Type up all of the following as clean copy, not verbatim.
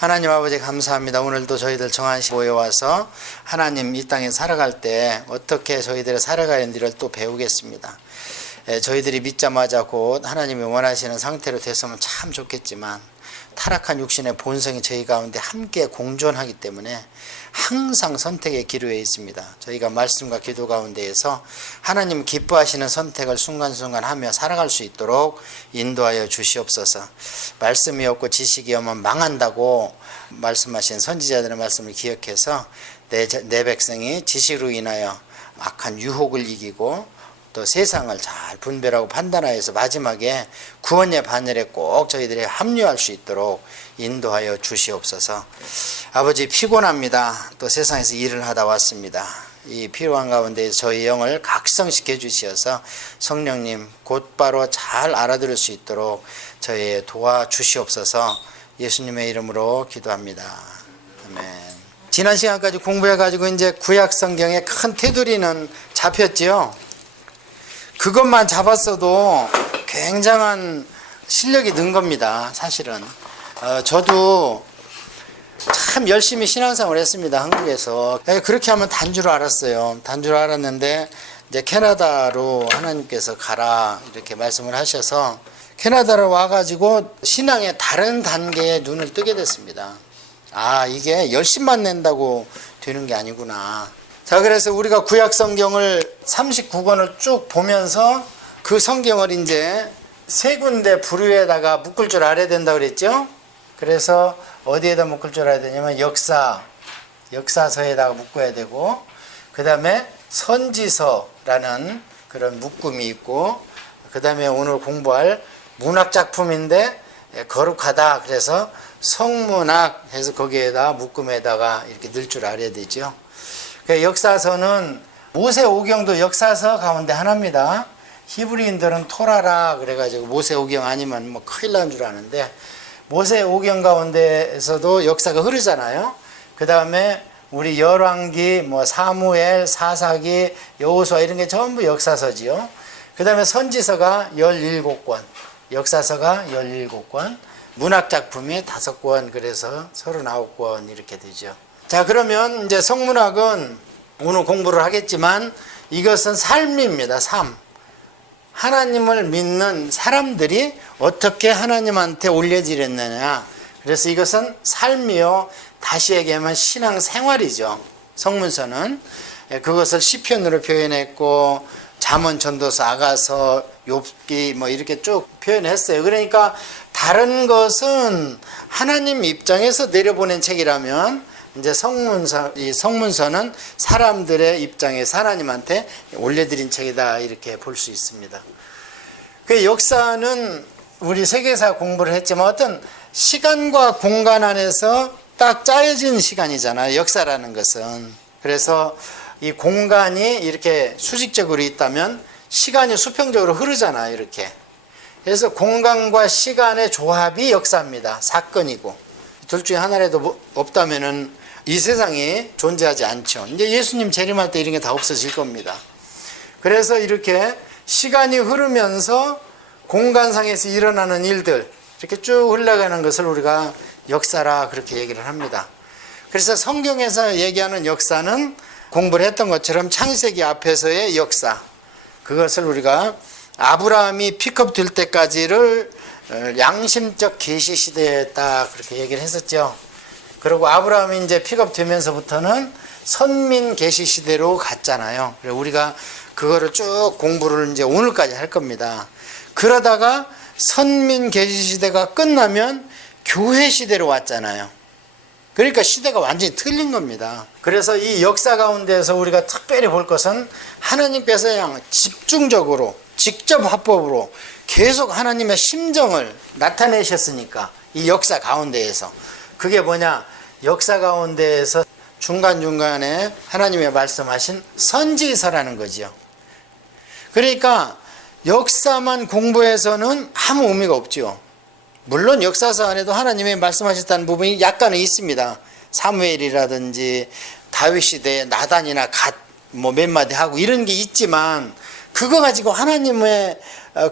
하나님 아버지 감사합니다. 오늘도 저희들 정한시 모여와서 하나님 이 땅에 살아갈 때 어떻게 저희들이 살아가야 하는지를 또 배우겠습니다. 저희들이 믿자마자 곧 하나님이 원하시는 상태로 됐으면 참 좋겠지만 타락한 육신의 본성이 저희 가운데 함께 공존하기 때문에 항상 선택의 기로에 있습니다. 저희가 말씀과 기도 가운데에서 하나님 기뻐하시는 선택을 순간순간 하며 살아갈 수 있도록 인도하여 주시옵소서. 말씀이 없고 지식이 없으면 망한다고 말씀하신 선지자들의 말씀을 기억해서 내 백성이 지식으로 인하여 악한 유혹을 이기고 또 세상을 잘 분별하고 판단하여서 마지막에 구원의 바늘에 꼭 저희들이 합류할 수 있도록 인도하여 주시옵소서. 아버지 피곤합니다. 또 세상에서 일을 하다 왔습니다. 이 필요한 가운데 저희 영을 각성시켜 주시어서 성령님 곧바로 잘 알아들을 수 있도록 저희 도와주시옵소서. 예수님의 이름으로 기도합니다. 아멘. 지난 시간까지 공부해가지고 이제 구약 성경의 큰 테두리는 잡혔지요. 그것만 잡았어도 굉장한 실력이 는 겁니다. 사실은 저도 참 열심히 신앙생활을 했습니다. 한국에서. 그렇게 하면 단 줄 알았어요. 단 줄 알았는데 이제 캐나다로 하나님께서 가라 이렇게 말씀을 하셔서 캐나다로 와가지고 신앙의 다른 단계에 눈을 뜨게 됐습니다. 아, 이게 열심만 낸다고 되는 게 아니구나. 자, 그래서 우리가 구약 성경을 39권을 쭉 보면서 그 성경을 이제 세 군데 부류에다가 묶을 줄 알아야 된다고 그랬죠? 그래서 어디에다 묶을 줄 알아야 되냐면 역사서에다가 묶어야 되고, 그 다음에 선지서라는 그런 묶음이 있고, 그 다음에 오늘 공부할 문학작품인데 거룩하다. 그래서 성문학 해서 거기에다 묶음에다가 이렇게 넣을 줄 알아야 되죠. 역사서는 모세오경도 역사서 가운데 하나입니다. 히브리인들은 토라라 그래가지고 모세오경 아니면 뭐 큰일 나는 줄 아는데 모세오경 가운데에서도 역사가 흐르잖아요. 그 다음에 우리 열왕기, 뭐 사무엘, 사사기, 여호수아 이런 게 전부 역사서지요. 그 다음에 선지서가 17권, 역사서가 17권, 문학작품이 5권, 그래서 39권 이렇게 되죠. 자, 그러면 이제 성문학은 오늘 공부를 하겠지만 이것은 삶입니다. 삶. 하나님을 믿는 사람들이 어떻게 하나님한테 올려지렸느냐. 그래서 이것은 삶이요. 다시 얘기하면 신앙생활이죠. 성문서는. 그것을 시편으로 표현했고 잠언, 전도서, 아가서, 욥기 뭐 이렇게 쭉 표현했어요. 그러니까 다른 것은 하나님 입장에서 내려보낸 책이라면 이제 이 성문서는 사람들의 입장에서 하나님한테 올려드린 책이다 이렇게 볼 수 있습니다. 그 역사는 우리 세계사 공부를 했지만 어떤 시간과 공간 안에서 딱 짜여진 시간이잖아요. 역사라는 것은. 그래서 이 공간이 이렇게 수직적으로 있다면 시간이 수평적으로 흐르잖아요. 이렇게. 그래서 공간과 시간의 조합이 역사입니다. 사건이고. 둘 중에 하나라도 없다면은 이 세상이 존재하지 않죠. 이제 예수님 재림할 때 이런 게 다 없어질 겁니다. 그래서 이렇게 시간이 흐르면서 공간상에서 일어나는 일들 이렇게 쭉 흘러가는 것을 우리가 역사라 그렇게 얘기를 합니다. 그래서 성경에서 얘기하는 역사는 공부를 했던 것처럼 창세기 앞에서의 역사, 그것을 우리가 아브라함이 픽업 될 때까지를 양심적 계시 시대에 딱 그렇게 얘기를 했었죠. 그리고 아브라함이 이제 픽업 되면서부터는 선민 계시 시대로 갔잖아요. 그래서 우리가 그거를 쭉 공부를 이제 오늘까지 할 겁니다. 그러다가 선민 계시 시대가 끝나면 교회 시대로 왔잖아요. 그러니까 시대가 완전히 틀린 겁니다. 그래서 이 역사 가운데서 우리가 특별히 볼 것은 하나님께서 그냥 집중적으로 직접 화법으로 계속 하나님의 심정을 나타내셨으니까 이 역사 가운데에서 그게 뭐냐, 역사 가운데에서 중간중간에 하나님의 말씀하신 선지서라는 거죠. 그러니까 역사만 공부해서는 아무 의미가 없죠. 물론 역사서 안에도 하나님이 말씀하셨다는 부분이 약간은 있습니다. 사무엘이라든지 다윗 시대에 나단이나 갓 뭐 몇 마디 하고 이런 게 있지만 그거 가지고 하나님의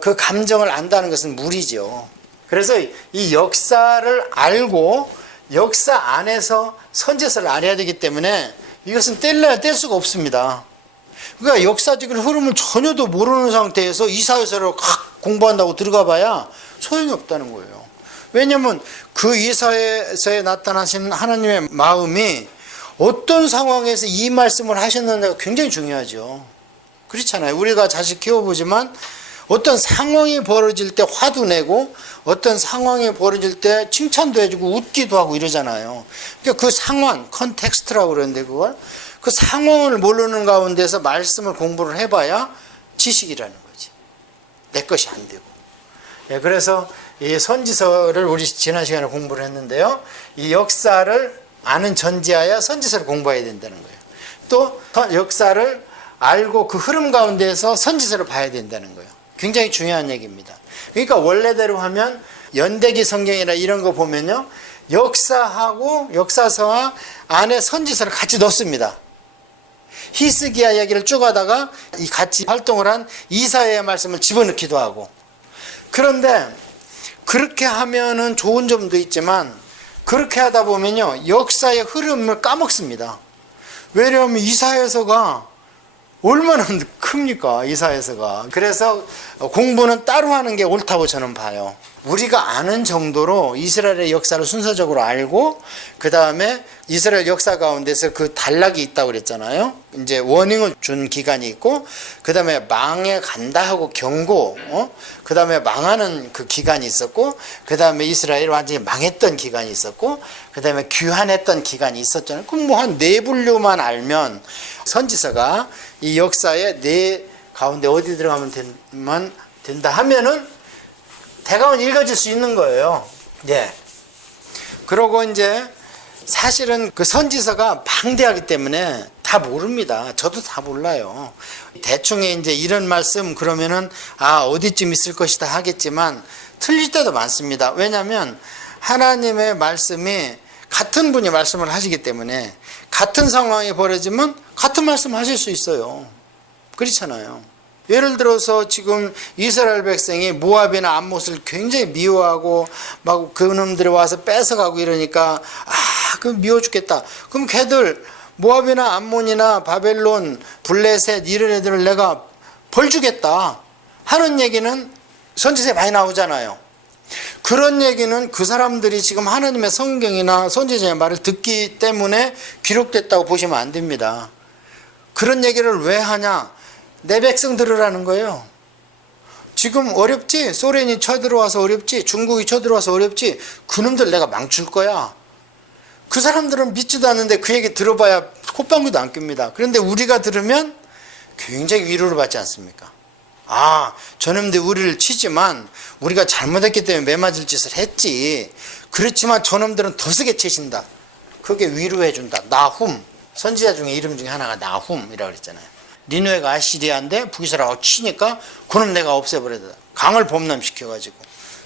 그 감정을 안다는 것은 무리죠. 그래서 이 역사를 알고 역사 안에서 선지서를 알아야 되기 때문에 이것은 뗄래야 뗄 수가 없습니다. 그러니까 역사적인 흐름을 전혀도 모르는 상태에서 이사야서를 공부한다고 들어가 봐야 소용이 없다는 거예요. 왜냐하면 그 이사야서에 나타나신 하나님의 마음이 어떤 상황에서 이 말씀을 하셨느냐가 굉장히 중요하죠. 그렇잖아요. 우리가 자식 키워보지만 어떤 상황이 벌어질 때 화도 내고 어떤 상황이 벌어질 때 칭찬도 해주고 웃기도 하고 이러잖아요. 그러니까 그 상황, 컨텍스트라고 그러는데 그걸 그 상황을 모르는 가운데서 말씀을 공부를 해봐야 지식이라는 거지. 내 것이 안 되고. 예, 그래서 이 선지서를 우리 지난 시간에 공부를 했는데요. 이 역사를 아는 전제하에 선지서를 공부해야 된다는 거예요. 또 역사를 알고 그 흐름 가운데서 선지서를 봐야 된다는 거예요. 굉장히 중요한 얘기입니다. 그러니까 원래대로 하면 연대기 성경이나 이런 거 보면요. 역사하고 역사서와 안에 선지서를 같이 넣습니다. 히스기야 이야기를 쭉 하다가 이 같이 활동을 한 이사야의 말씀을 집어넣기도 하고. 그런데 그렇게 하면은 좋은 점도 있지만 그렇게 하다 보면요. 역사의 흐름을 까먹습니다. 왜냐하면 이사야서가 얼마나 큽니까? 이사야서가. 그래서 공부는 따로 하는 게 옳다고 저는 봐요. 우리가 아는 정도로 이스라엘의 역사를 순서적으로 알고 그 다음에 이스라엘 역사 가운데서 그 단락이 있다고 그랬잖아요. 이제 워닝을 준 기간이 있고 그 다음에 망해 간다 하고 경고, 그 다음에 망하는 그 기간이 있었고 그 다음에 이스라엘이 완전히 망했던 기간이 있었고 그 다음에 귀환했던 기간이 있었잖아요. 그럼 뭐 한 네 분류만 알면 선지서가 이 역사의 네 가운데 어디 들어가면 된다 하면은 대강은 읽어질 수 있는 거예요. 예. 그러고 이제 사실은 그 선지서가 방대하기 때문에 다 모릅니다. 저도 다 몰라요. 대충에 이제 이런 말씀 그러면은 어디쯤 있을 것이다 하겠지만 틀릴 때도 많습니다. 왜냐하면 하나님의 말씀이 같은 분이 말씀을 하시기 때문에 같은 상황이 벌어지면 같은 말씀을 하실 수 있어요. 그렇잖아요. 예를 들어서 지금 이스라엘 백성이 모압이나 암못을 굉장히 미워하고 막 그놈들이 와서 뺏어가고 이러니까 그 미워 죽겠다. 그럼 걔들 모압이나 암몬이나 바벨론, 블레셋 이런 애들을 내가 벌 주겠다 하는 얘기는 선지서에 많이 나오잖아요. 그런 얘기는 그 사람들이 지금 하나님의 성경이나 선지자의 말을 듣기 때문에 기록됐다고 보시면 안 됩니다. 그런 얘기를 왜 하냐? 내 백성 들으라는 거예요. 지금 어렵지? 소련이 쳐들어와서 어렵지? 중국이 쳐들어와서 어렵지? 그놈들 내가 망칠 거야. 그 사람들은 믿지도 않는데 그 얘기 들어봐야 콧방귀도 안 낍니다. 그런데 우리가 들으면 굉장히 위로를 받지 않습니까? 저놈들 우리를 치지만 우리가 잘못했기 때문에 매맞을 짓을 했지. 그렇지만 저놈들은 더 세게 치신다. 그게 위로해준다. 나훔. 선지자 중에 이름 중에 하나가 나훔이라고 그랬잖아요. 니누에가 아시리아인데 북이스라엘하고 치니까 그놈 내가 없애버려야 돼. 강을 범람시켜가지고.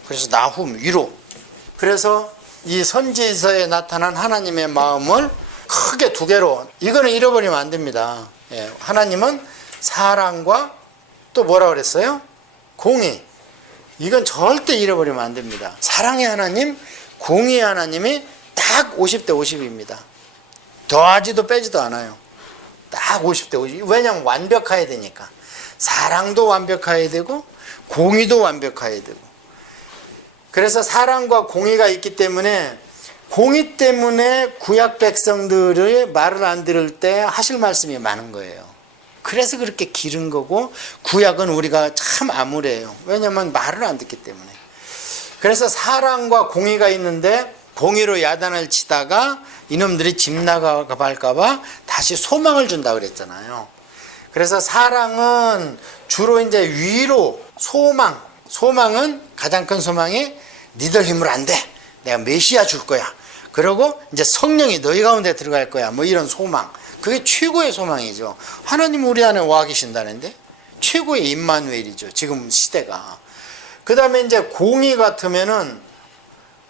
그래서 나훔, 위로. 그래서 이 선지서에 나타난 하나님의 마음을 크게 두 개로, 이거는 잃어버리면 안 됩니다. 하나님은 사랑과 또 뭐라 그랬어요? 공의. 이건 절대 잃어버리면 안 됩니다. 사랑의 하나님, 공의의 하나님이 딱 50대 50입니다. 더하지도 빼지도 않아요. 딱 50대 50. 왜냐하면 완벽해야 되니까. 사랑도 완벽해야 되고 공의도 완벽해야 되고. 그래서 사랑과 공의가 있기 때문에 공의 때문에 구약 백성들의 말을 안 들을 때 하실 말씀이 많은 거예요. 그래서 그렇게 기른 거고 구약은 우리가 참 암울해요. 왜냐하면 말을 안 듣기 때문에. 그래서 사랑과 공의가 있는데 공의로 야단을 치다가 이놈들이 집 나갈까 봐 다시 소망을 준다 그랬잖아요. 그래서 사랑은 주로 이제 위로, 소망은 가장 큰 소망이 니들 힘으로 안 돼. 내가 메시아 줄 거야. 그리고 이제 성령이 너희 가운데 들어갈 거야. 뭐 이런 소망. 그게 최고의 소망이죠. 하나님 우리 안에 와 계신다는데 최고의 임마누엘이죠. 지금 시대가. 그 다음에 이제 공의 같으면은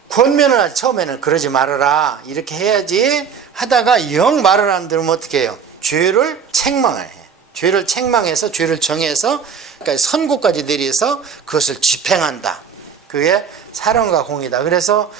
권면을 처음에는 그러지 말아라 이렇게 해야지 하다가 영 말을 안 들으면 어떻게 해요? 죄를 책망을 해요. 죄를 책망해서 죄를 정해서 그러니까 선고까지 내려서 그것을 집행한다. 그게 사랑과 공의다. 그래서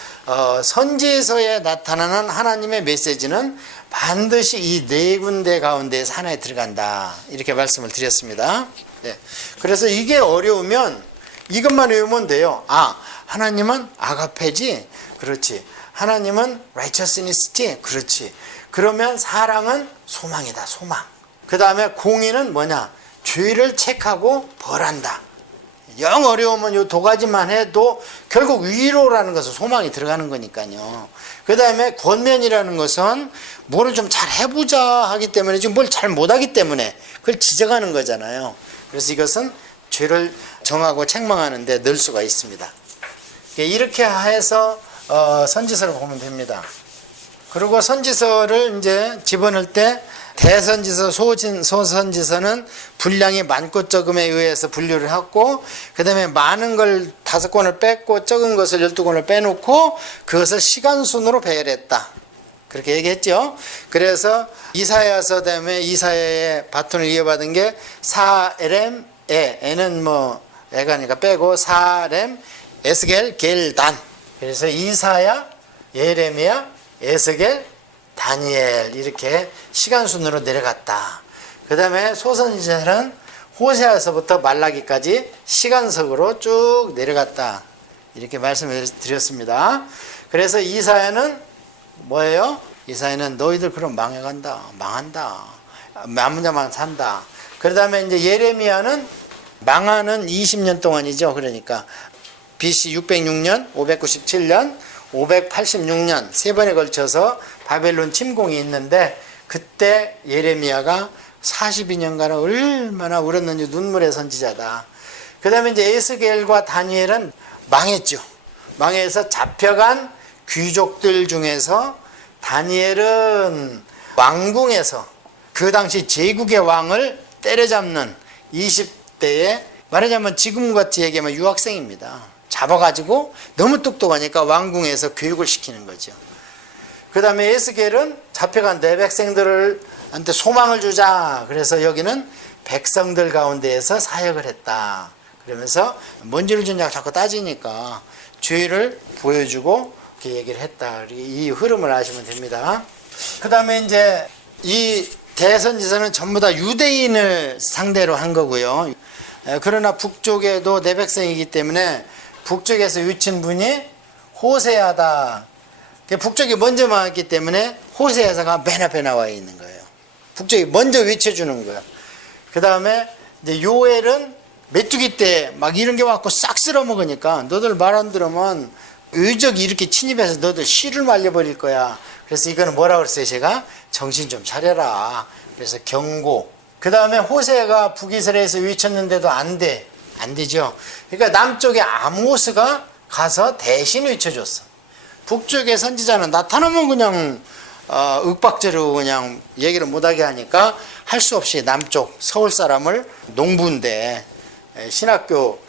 선지서에 나타나는 하나님의 메시지는 반드시 이 네 군데 가운데 하나에 들어간다. 이렇게 말씀을 드렸습니다. 네. 그래서 이게 어려우면 이것만 외우면 돼요. 아, 하나님은 아가페지? 그렇지. 하나님은 righteousness지? 그렇지. 그러면 사랑은 소망이다. 소망. 그 다음에 공의는 뭐냐? 죄를 책하고 벌한다. 영 어려우면 요 두 가지만 해도 결국 위로라는 것은 소망이 들어가는 거니까요. 그 다음에 권면이라는 것은 뭐를 좀 잘 해보자 하기 때문에 지금 뭘 잘 못하기 때문에 그걸 지적하는 거잖아요. 그래서 이것은 죄를 정하고 책망하는 데 넣을 수가 있습니다. 이렇게 해서 선지서를 보면 됩니다. 그리고 선지서를 이제 집어넣을 때 대선지서, 소선지서는 분량이 많고 적음에 의해서 분류를 하고, 그 다음에 많은 걸 5권을 뺐고 적은 것을 12권을 빼놓고 그것을 시간순으로 배열했다. 그렇게 얘기했죠. 그래서 이사야서 다음에 이사야의 바톤을 이어받은 게 사렘, 에는 뭐 애가니까 빼고 사렘, 에스겔, 겔단. 그래서 이사야, 예레미야, 에스겔, 다니엘 이렇게 시간순으로 내려갔다. 그 다음에 소선지서는 호세아서부터 말라기까지 시간석으로 쭉 내려갔다. 이렇게 말씀을 드렸습니다. 그래서 이사야는 뭐예요? 이사야는 너희들 그럼 망해간다. 망한다. 남자만 산다. 그 다음에 이제 예레미야는 망하는 20년 동안이죠. 그러니까 BC 606년, 597년, 586년 세 번에 걸쳐서 바벨론 침공이 있는데 그때 예레미야가 42년간 얼마나 울었는지 눈물의 선지자다. 그 다음에 이제 에스겔과 다니엘은 망했죠. 망해서 잡혀간 귀족들 중에서 다니엘은 왕궁에서 그 당시 제국의 왕을 때려잡는 20대에 말하자면 지금같이 얘기하면 유학생입니다. 잡아가지고 너무 똑똑하니까 왕궁에서 교육을 시키는 거죠. 그 다음에 에스겔은 잡혀간 내 백성들한테 소망을 주자. 그래서 여기는 백성들 가운데에서 사역을 했다. 그러면서 뭔지를 주냐고 자꾸 따지니까 죄를 보여주고 이렇게 얘기를 했다. 이 흐름을 아시면 됩니다. 그 다음에 이제 이 대선지서는 전부 다 유대인을 상대로 한 거고요. 그러나 북쪽에도 내 백성이기 때문에 북쪽에서 위친 분이 호세아다. 북쪽이 먼저 망했기 때문에 호세아서가 맨 앞에 나와 있는 거예요. 북쪽이 먼저 외쳐주는 거예요. 그 다음에 이제 요엘은 메뚜기 때 막 이런 게 왔고 싹 쓸어 먹으니까 너들 말 안 들으면 의적이 이렇게 침입해서 너들 씨를 말려버릴 거야. 그래서 이거는 뭐라 그랬어요? 제가 정신 좀 차려라. 그래서 경고. 그 다음에 호세가 북이스라엘에서 외쳤는데도 안 돼. 안 되죠. 그러니까 남쪽에 아모스가 가서 대신 외쳐줬어. 북쪽의 선지자는 나타나면 그냥 윽박지르고 그냥 얘기를 못하게 하니까 할 수 없이 남쪽 서울 사람을 농부인데 신학교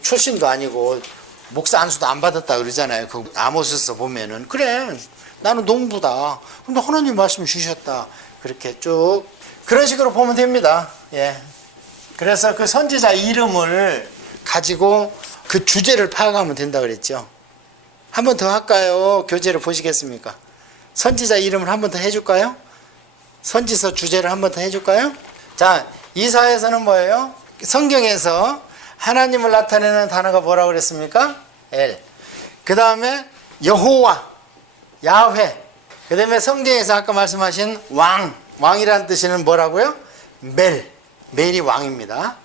출신도 아니고 목사 안수도 안 받았다 그러잖아요. 그 아모스서 보면은 그래 나는 농부다. 근데 하나님 말씀 주셨다. 그렇게 쭉 그런 식으로 보면 됩니다. 예. 그래서 그 선지자 이름을 가지고 그 주제를 파악하면 된다 그랬죠. 한 번 더 할까요? 교재를 보시겠습니까? 선지자 이름을 한 번 더 해줄까요? 선지서 주제를 한 번 더 해줄까요? 자, 이사야서는 뭐예요? 성경에서 하나님을 나타내는 단어가 뭐라고 그랬습니까? 엘. 그 다음에 여호와, 야훼. 그 다음에 성경에서 아까 말씀하신 왕이라는 뜻은 뭐라고요? 멜이 왕입니다.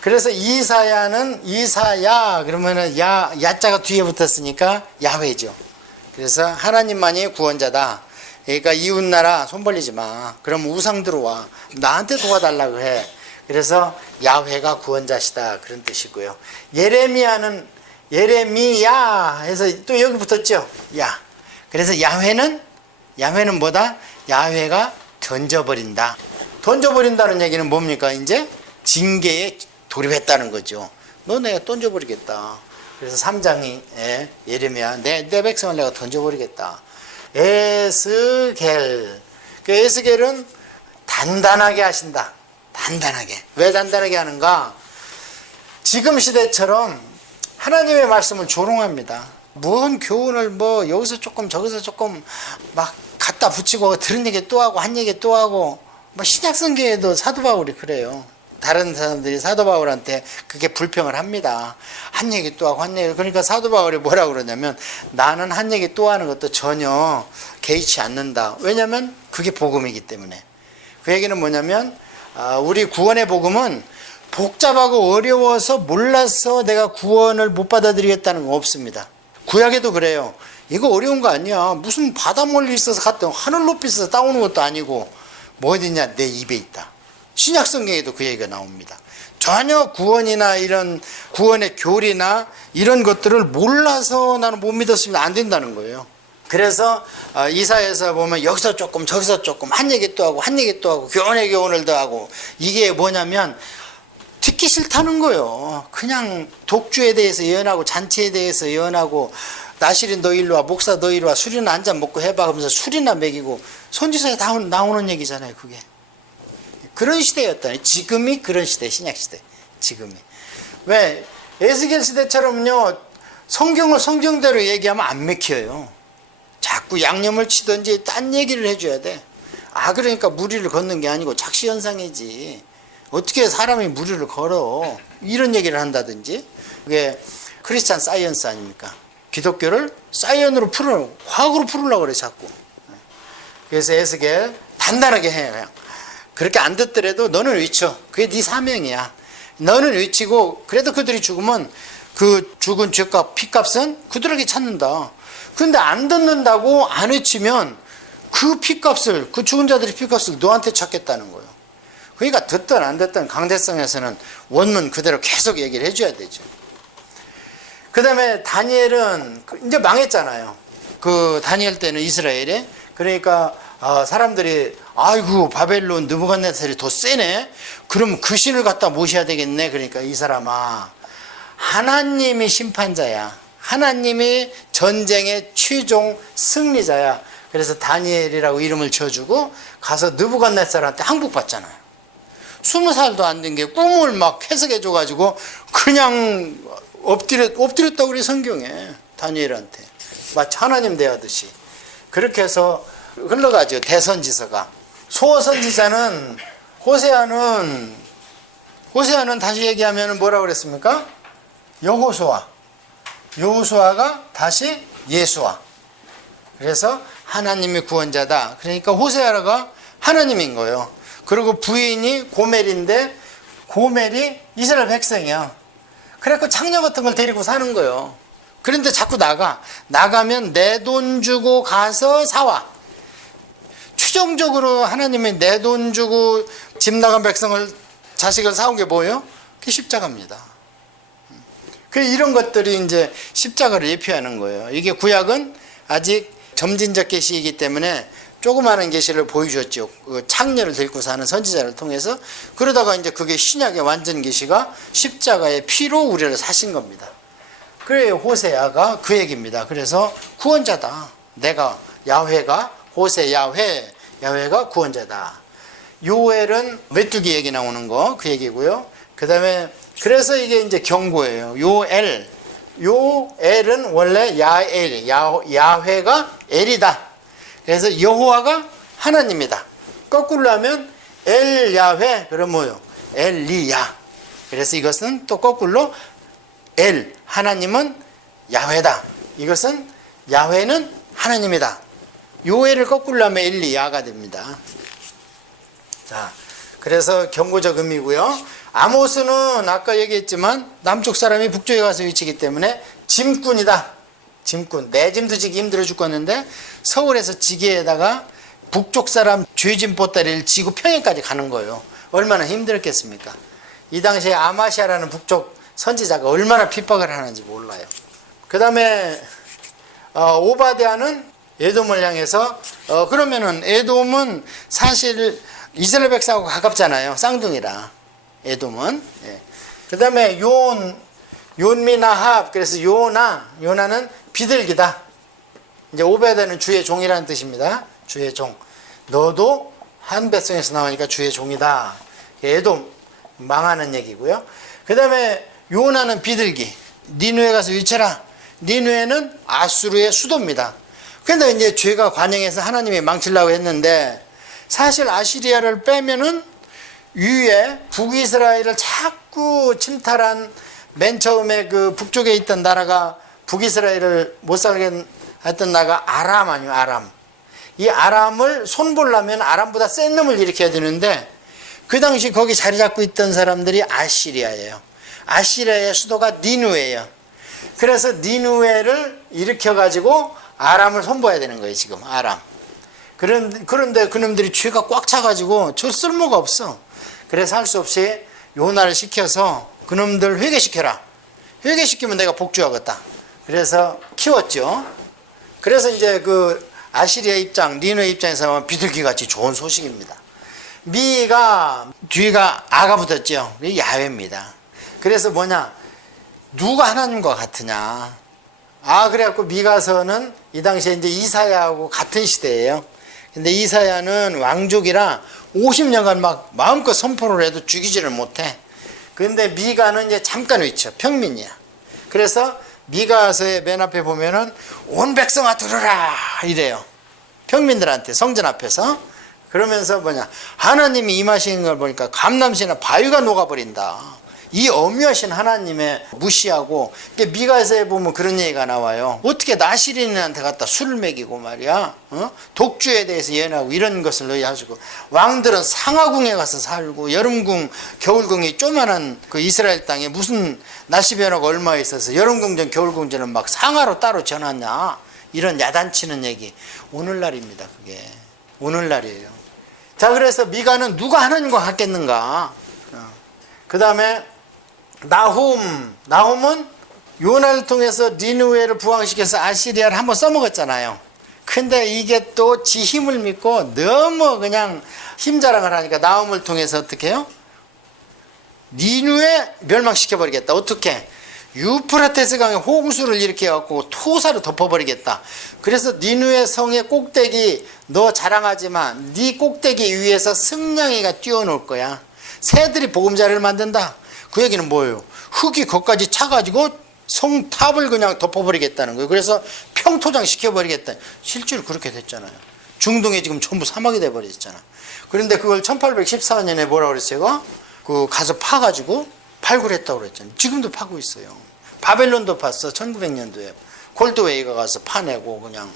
그래서 이사야는 이사야 그러면은 야자가 뒤에 붙었으니까 야훼죠. 그래서 하나님만이 구원자다. 그러니까 이웃나라 손 벌리지 마. 그럼 우상 들어와. 나한테 도와달라고 해. 그래서 야훼가 구원자시다 그런 뜻이고요. 예레미야는 예레미야 해서 또 여기 붙었죠. 야. 그래서 야훼는 뭐다? 야훼가 던져버린다. 던져버린다는 얘기는 뭡니까? 이제 징계에 돌입했다는 거죠. 너 내가 던져버리겠다. 그래서 3장이 예레미야 내 백성을 내가 던져버리겠다. 에스겔. 그 에스겔은 단단하게 하신다. 단단하게. 왜 단단하게 하는가? 지금 시대처럼 하나님의 말씀을 조롱합니다. 뭔 교훈을 뭐 여기서 조금 저기서 조금 막 갖다 붙이고 들은 얘기 또 하고 한 얘기 또 하고 뭐 신약성경에도 사도 바울이 그래요. 다른 사람들이 사도 바울한테 그게 불평을 합니다. 한 얘기 또 하고 한 얘기. 그러니까 사도 바울이 뭐라고 그러냐면 나는 한 얘기 또 하는 것도 전혀 개의치 않는다. 왜냐하면 그게 복음이기 때문에. 그 얘기는 뭐냐면 우리 구원의 복음은 복잡하고 어려워서 몰라서 내가 구원을 못 받아들이겠다는 거 없습니다. 구약에도 그래요. 이거 어려운 거 아니야. 무슨 바다 멀리 있어서 갔던 하늘 높이 있어서 따오는 것도 아니고 뭐 어디냐 내 입에 있다. 신약성경에도 그 얘기가 나옵니다. 전혀 구원이나 이런 구원의 교리나 이런 것들을 몰라서 나는 못 믿었으면 안 된다는 거예요. 그래서 이사야에서 보면 여기서 조금 저기서 조금 한 얘기 또 하고 한 얘기 또 하고 교훈의 교훈을 더 하고 이게 뭐냐면 듣기 싫다는 거예요. 그냥 독주에 대해서 예언하고 잔치에 대해서 예언하고 나실이 너 일로 와 목사 너 일로 와 술이나 한 잔 먹고 해봐 하면서 술이나 먹이고 선지서에 나오는 얘기잖아요. 그게 그런 시대였다니. 지금이 그런 시대, 신약시대. 지금이. 왜? 에스겔 시대처럼요, 성경을 성경대로 얘기하면 안 맥혀요. 자꾸 양념을 치든지 딴 얘기를 해줘야 돼. 그러니까 무리를 걷는 게 아니고 착시현상이지. 어떻게 사람이 무리를 걸어. 이런 얘기를 한다든지. 그게 크리스찬 사이언스 아닙니까? 기독교를 사이언으로 과학으로 풀으려고 그래, 자꾸. 그래서 에스겔 단단하게 해요, 그냥. 그렇게 안 듣더라도 너는 외쳐. 그게 네 사명이야. 너는 외치고 그래도 그들이 죽으면 그 죽은 죄값 피값은 그들에게 찾는다. 근데 안 듣는다고 안 외치면 그 피값을 그 죽은 자들의 피값을 너한테 찾겠다는 거예요. 그러니까 듣든 안 듣든 강대성에서는 원문 그대로 계속 얘기를 해줘야 되죠. 그 다음에 다니엘은 이제 망했잖아요. 그 다니엘 때는 이스라엘에. 그러니까 사람들이 아이고 바벨론 느부갓네살이 더 세네. 그럼 그 신을 갖다 모셔야 되겠네. 그러니까 이 사람아 하나님이 심판자야. 하나님이 전쟁의 최종 승리자야. 그래서 다니엘이라고 이름을 지어주고 가서 느부갓네살한테 항복받잖아요. 20살도 안 된 게 꿈을 막 해석해줘가지고 그냥 엎드렸다고 그래 성경에. 다니엘한테 마치 하나님 대하듯이. 그렇게 해서 흘러가죠. 대선지서가. 소선지자는 호세아는 다시 얘기하면 뭐라고 그랬습니까? 여호수아가 다시 예수아. 그래서 하나님이 구원자다. 그러니까 호세아가 하나님인 거예요. 그리고 부인이 고멜인데 고멜이 이스라엘 백성이야. 그래서 창녀 같은 걸 데리고 사는 거예요. 그런데 자꾸 나가면 내 돈 주고 가서 사와. 최종적으로 하나님이 내 돈 주고 집 나간 자식을 사온 게 뭐예요? 그게 십자가입니다. 이런 것들이 이제 십자가를 예표하는 거예요. 이게 구약은 아직 점진적 계시이기 때문에 조그마한 계시를 보여줬죠. 그 창녀를 데리고 사는 선지자를 통해서. 그러다가 이제 그게 신약의 완전 계시가 십자가의 피로 우리를 사신 겁니다. 그래 호세아가 그 얘기입니다. 그래서 구원자다. 내가 야훼가 호세 야훼가 구원자다. 요엘은 메뚜기 얘기 나오는 거 그 얘기고요. 그 다음에 그래서 이게 이제 경고예요. 요엘은 원래 야훼가 엘이다. 그래서 여호와가 하나님이다. 거꾸로 하면 엘 야훼 그럼 뭐요? 엘리야. 그래서 이것은 또 거꾸로 엘 하나님은 야훼다. 이것은 야훼는 하나님이다. 요엘을 거꾸로 하면 엘리야가 됩니다. 자, 그래서 경고적 의미고요. 아모스는 아까 얘기했지만 남쪽 사람이 북쪽에 가서 위치기 때문에 짐꾼이다. 짐꾼. 내 짐도 지기 힘들어 죽겠는데 서울에서 지게에다가 북쪽 사람 죄짐 보따리를 지고 평양까지 가는 거예요. 얼마나 힘들었겠습니까? 이 당시에 아마시아라는 북쪽 선지자가 얼마나 핍박을 하는지 몰라요. 그 다음에 오바댜는 에돔을 향해서 그러면은 에돔은 사실 이스라엘 백성하고 가깝잖아요. 쌍둥이라 에돔은. 예. 그 다음에 요미나합. 그래서 요나는 비둘기다. 이제 오베드는 주의 종이라는 뜻입니다. 주의 종. 너도 한 백성에서 나오니까 주의 종이다. 에돔 망하는 얘기고요. 그 다음에 요나는 비둘기. 니누에 가서 위쳐라. 니누에는 아수르의 수도입니다. 그런데 이제 죄가 관영해서 하나님이 망치려고 했는데, 사실 아시리아를 빼면은 위에 북이스라엘을 자꾸 침탈한 맨 처음에 그 북쪽에 있던 나라가 북이스라엘을 못 살게 했던 나라가 아람 아니에요, 아람. 이 아람을 손보려면 아람보다 센 놈을 일으켜야 되는데, 그 당시 거기 자리 잡고 있던 사람들이 아시리아예요. 아시리아의 수도가 니누에예요. 그래서 니누에를 일으켜가지고 아람을 손보아야 되는 거예요, 지금 아람. 그런데 그놈들이 죄가 꽉 차가지고 저 쓸모가 없어. 그래서 할 수 없이 요나를 시켜서 그놈들 회개시켜라. 회개시키면 내가 복주하겠다. 그래서 키웠죠. 그래서 이제 그 아시리아 입장, 니누의 입장에서 보면 비둘기같이 좋은 소식입니다. 미가 뒤가 아가 붙었죠. 이게 야훼입니다. 그래서 뭐냐, 누가 하나님과 같으냐. 그래갖고 미가서는 이 당시에 이제 이사야하고 같은 시대예요. 근데 이사야는 왕족이라 50년간 막 마음껏 선포를 해도 죽이지를 못해. 근데 미가는 이제 잠깐 위쳐, 평민이야. 그래서 미가서의 맨 앞에 보면은 온 백성아 들으라 이래요. 평민들한테 성전 앞에서. 그러면서 뭐냐, 하나님이 임하시는 걸 보니까 감람신이나 바위가 녹아버린다. 이 엄유하신 하나님의 무시하고, 미가서에 보면 그런 얘기가 나와요. 어떻게 나시린한테 갖다 술을 먹이고 말이야, 독주에 대해서 예언하고 이런 것을 너희 하시고, 왕들은 상하궁에 가서 살고 여름궁 겨울궁이 조만한 그 이스라엘 땅에 무슨 날씨 변화가 얼마 있어서 여름궁전 겨울궁전은 막 상하로 따로 전하냐, 이런 야단치는 얘기. 오늘날입니다. 그게 오늘날이에요. 자, 그래서 미가는 누가 하나님과 같겠는가. 그 다음에 나훔은 요나를 통해서 니느웨를 부황시켜서 아시리아를 한번 써먹었잖아요. 근데 이게 또 지 힘을 믿고 너무 그냥 힘자랑을 하니까 나훔을 통해서 어떻게 해요? 니느웨 멸망시켜버리겠다. 어떻게? 유프라테스 강에 홍수를 일으켜갖고 토사를 덮어버리겠다. 그래서 니느웨 성의 꼭대기, 너 자랑하지만 네 꼭대기 위에서 승냥이가 뛰어놀 거야. 새들이 보금자리를 만든다. 그 얘기는 뭐예요? 흙이 거기까지 차가지고 성탑을 그냥 덮어버리겠다는 거예요. 그래서 평토장 시켜버리겠다. 실제로 그렇게 됐잖아요. 중동에 지금 전부 사막이 돼버렸잖아. 그런데 그걸 1814년에 뭐라고 그랬어요? 그 가서 파가지고 발굴했다고 그랬잖아요. 지금도 파고 있어요. 바벨론도 팠어. 1900년도에 골드웨이가 가서 파내고 그냥.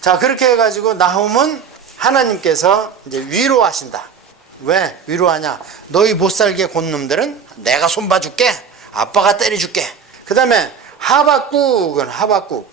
자, 그렇게 해가지고 나훔은 하나님께서 이제 위로하신다. 왜 위로하냐? 너희 못살게 곤 놈들은 내가 손봐줄게. 아빠가 때려줄게. 그 다음에 하박국은 하박국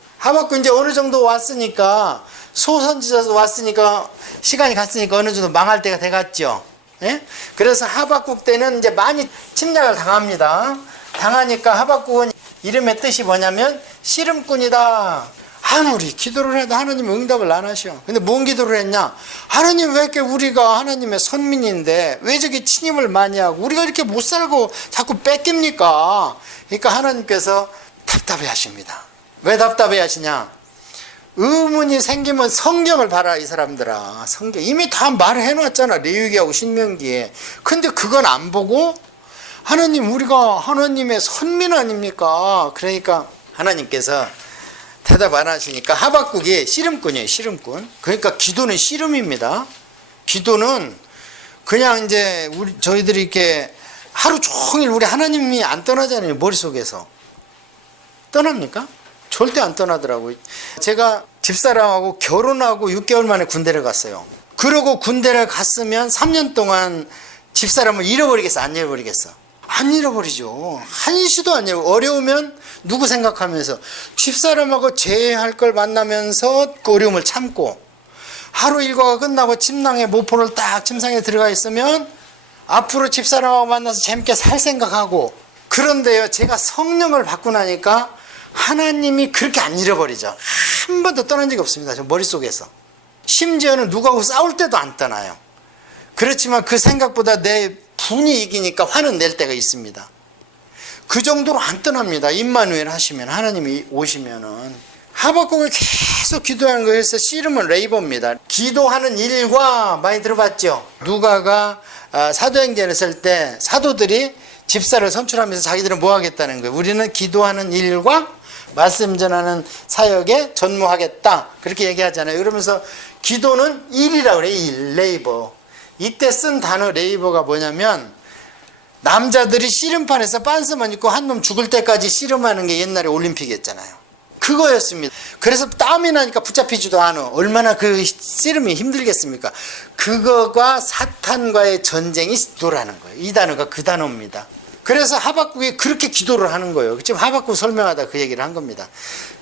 이제 어느 정도 왔으니까, 소선지자도 왔으니까, 시간이 갔으니까 어느 정도 망할 때가 돼갔죠. 예? 그래서 하박국 때는 이제 많이 침략을 당합니다. 당하니까 하박국은 이름의 뜻이 뭐냐면 씨름꾼이다. 아무리 기도를 해도 하나님 응답을 안 하셔. 근데 뭔 기도를 했냐? 하나님 왜 이렇게 우리가 하나님의 선민인데 왜 저기 침입을 많이 하고 우리가 이렇게 못 살고 자꾸 뺏깁니까? 그러니까 하나님께서 답답해 하십니다. 왜 답답해 하시냐? 의문이 생기면 성경을 봐라. 이 사람들아, 성경 이미 다 말해 놨잖아. 레위기하고 신명기에. 근데 그건 안 보고 하나님, 우리가 하나님의 선민 아닙니까? 그러니까 하나님께서 대답 안 하시니까 하박국이 씨름꾼이에요. 씨름꾼. 그러니까 기도는 씨름입니다. 기도는 그냥 이제 저희들이 이렇게 하루 종일 우리 하나님이 안 떠나잖아요. 머릿속에서. 떠납니까? 절대 안 떠나더라고요. 제가 집사람하고 결혼하고 6개월 만에 군대를 갔어요. 그러고 군대를 갔으면 3년 동안 집사람을 잃어버리겠어? 안 잃어버리겠어? 안 잃어버리죠. 한시도 안 잃어버리고. 어려우면 누구 생각하면서, 집사람하고 재회할 걸 만나면서 그 어려움을 참고, 하루 일과가 끝나고 침낭에 모포를 딱 침상에 들어가 있으면 앞으로 집사람하고 만나서 재밌게 살 생각하고. 그런데요, 제가 성령을 받고 나니까 하나님이 그렇게 안 잃어버리죠. 한 번도 떠난 적이 없습니다. 저 머릿속에서. 심지어는 누구하고 싸울 때도 안 떠나요. 그렇지만 그 생각보다 내 분이 이기니까 화는 낼 때가 있습니다. 그 정도로 안 떠납니다. 임마누엘 하시면, 하나님이 오시면은. 하박국을 계속 기도하는 거에서 씨름은 레이버입니다. 기도하는 일과 많이 들어봤죠? 누가가 사도행전을 쓸 때 사도들이 집사를 선출하면서 자기들은 뭐 하겠다는 거예요? 우리는 기도하는 일과 말씀 전하는 사역에 전무하겠다. 그렇게 얘기하잖아요. 그러면서 기도는 일이라고 그래요. 일, 레이버. 이때 쓴 단어 레이버가 뭐냐면 남자들이 씨름판에서 빤스만 입고 한 놈 죽을 때까지 씨름하는 게 옛날에 올림픽이었잖아요. 그거였습니다. 그래서 땀이 나니까 붙잡히지도 않아. 얼마나 그 씨름이 힘들겠습니까? 그거가 사탄과의 전쟁이 기도라는 거예요. 이 단어가 그 단어입니다. 그래서 하박국이 그렇게 기도를 하는 거예요. 지금 하박국 설명하다 그 얘기를 한 겁니다.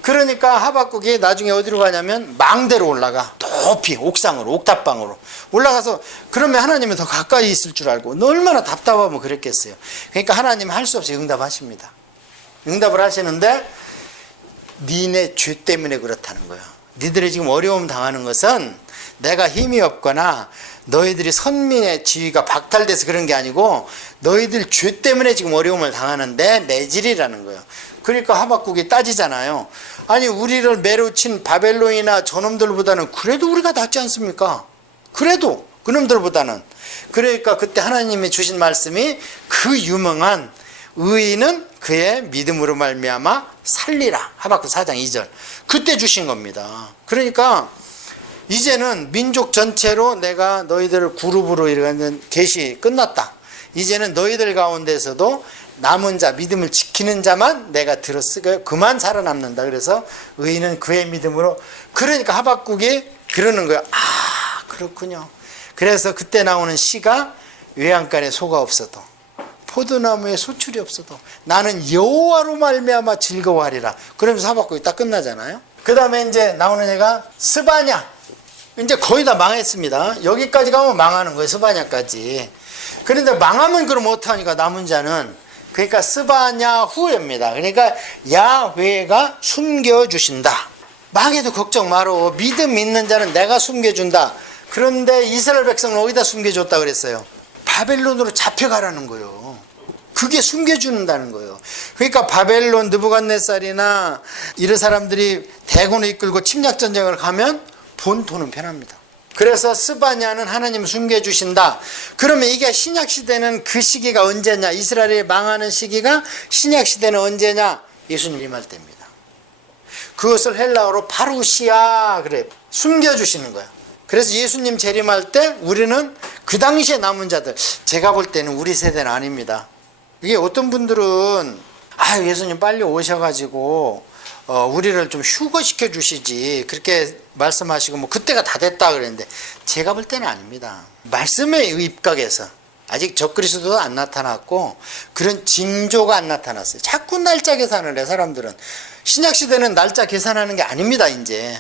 그러니까 하박국이 나중에 어디로 가냐면 망대로 올라가. 높이 옥상으로, 옥탑방으로 올라가서, 그러면 하나님은 더 가까이 있을 줄 알고 얼마나 답답하면 그랬겠어요. 그러니까 하나님은 할 수 없이 응답하십니다. 응답을 하시는데 니네 죄 때문에 그렇다는 거예요. 니들이 지금 어려움 당하는 것은 내가 힘이 없거나 너희들이 선민의 지위가 박탈돼서 그런 게 아니고 너희들 죄 때문에 지금 어려움을 당하는데 매질이라는 거예요. 그러니까 하박국이 따지잖아요. 아니 우리를 매로친 바벨론이나 저놈들보다는 그래도 우리가 낫지 않습니까? 그래도 그놈들보다는. 그러니까 그때 하나님이 주신 말씀이 그 유명한 의인은 그의 믿음으로 말미암아 살리라. 하박국 4장 2절. 그때 주신 겁니다. 그러니까 이제는 민족 전체로 내가 너희들을 그룹으로 이루는 계시 끝났다. 이제는 너희들 가운데서도 남은 자, 믿음을 지키는 자만 내가 들어쓰고 그만 살아남는다. 그래서 의인은 그의 믿음으로. 그러니까 하박국이 그러는 거예요. 아, 그렇군요. 그래서 그때 나오는 시가 외양간에 소가 없어도 포도나무에 소출이 없어도 나는 여호와로 말미암아 즐거워하리라. 그러면서 하박국이 딱 끝나잖아요. 그 다음에 이제 나오는 애가 스바냐. 이제 거의 다 망했습니다. 여기까지 가면 망하는 거예요. 스바냐까지. 그런데 망하면 그럼 어떡하니까 남은 자는. 그러니까 스바냐 후입니다. 그러니까 야훼가 숨겨주신다. 망해도 걱정 마라. 믿음 있는 자는 내가 숨겨준다. 그런데 이스라엘 백성은 어디다 숨겨줬다 그랬어요? 바벨론으로 잡혀가라는 거예요. 그게 숨겨준다는 거예요. 그러니까 바벨론 느부갓네살이나 이런 사람들이 대군을 이끌고 침략전쟁을 가면 본토는 편합니다. 그래서 스바냐는 하나님 숨겨주신다. 그러면 이게 신약시대는 그 시기가 언제냐? 이스라엘이 망하는 시기가 신약시대는 언제냐? 예수님 임할 때입니다. 그것을 헬라어로 파루시아 그래. 숨겨주시는 거야. 그래서 예수님 재림할 때 우리는 그 당시에 남은 자들, 제가 볼 때는 우리 세대는 아닙니다. 이게 어떤 분들은 예수님 빨리 오셔가지고 우리를 좀 휴거시켜 주시지 그렇게 말씀하시고 뭐 그때가 다 됐다 그랬는데 제가 볼 때는 아닙니다. 말씀의 입각에서 아직 적그리스도도 안 나타났고 그런 징조가 안 나타났어요. 자꾸 날짜 계산을 해. 사람들은 신약시대는 날짜 계산하는 게 아닙니다. 이제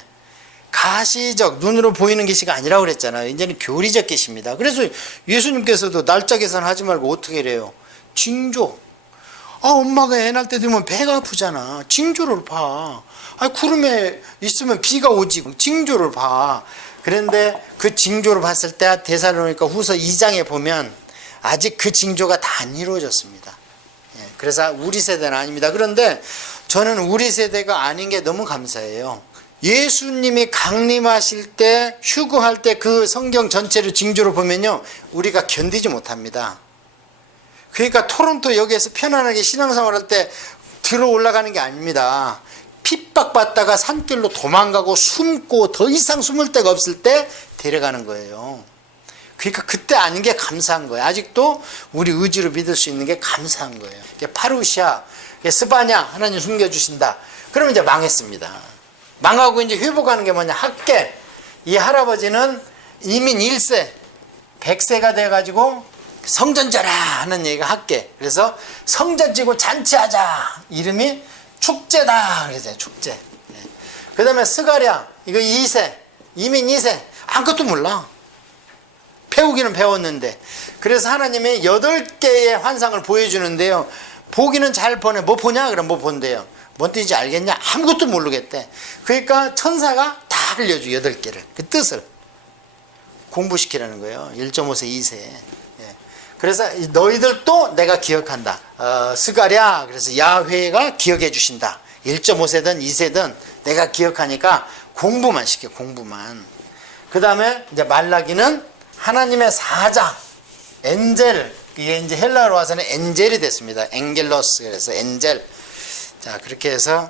가시적 눈으로 보이는 계시가 아니라고 그랬잖아요. 이제는 교리적 계시입니다. 그래서 예수님께서도 날짜 계산하지 말고 어떻게 해요? 징조. 엄마가 애 낳을 때 되면 배가 아프잖아. 징조를 봐. 구름에 있으면 비가 오지. 징조를 봐. 그런데 그 징조를 봤을 때 데살로니가 후서 2장에 보면 아직 그 징조가 다 안 이루어졌습니다. 그래서 우리 세대는 아닙니다. 그런데 저는 우리 세대가 아닌 게 너무 감사해요. 예수님이 강림하실 때 휴거할 때 그 성경 전체를 징조로 보면요 우리가 견디지 못합니다. 그러니까 토론토 역에서 편안하게 신앙생활 할 때 들어 올라가는 게 아닙니다. 핍박받다가 산길로 도망가고 숨고 더 이상 숨을 데가 없을 때 데려가는 거예요. 그러니까 그때 아닌 게 감사한 거예요. 아직도 우리 의지로 믿을 수 있는 게 감사한 거예요. 파루시아, 스바냐 하나님 숨겨주신다. 그러면 이제 망했습니다. 망하고 이제 회복하는 게 뭐냐? 학계. 이 할아버지는 이민 1세 100세가 돼가지고 성전 져라 하는 얘기가 학계. 그래서 성전 지고 잔치하자. 이름이 축제다. 그래서 축제. 그 다음에 스가랴. 이거 2세. 이민 2세. 아무것도 몰라. 배우기는 배웠는데. 그래서 하나님이 8개의 환상을 보여주는데요. 보기는 잘 보네. 뭐 보냐? 그럼 뭐 본대요. 뭔 뜻인지 알겠냐? 아무것도 모르겠대. 그러니까 천사가 다 알려줘. 8개를. 그 뜻을. 공부시키라는 거예요. 1.5세, 2세. 그래서 너희들도 내가 기억한다. 스가랴, 그래서 야훼가 기억해 주신다. 1.5세든 2세든 내가 기억하니까 공부만 시켜, 공부만. 그 다음에 이제 말라기는 하나님의 사자, 엔젤, 이게 이제 헬라어로 와서는 엔젤이 됐습니다. 엥겔로스. 그래서 엔젤. 자, 그렇게 해서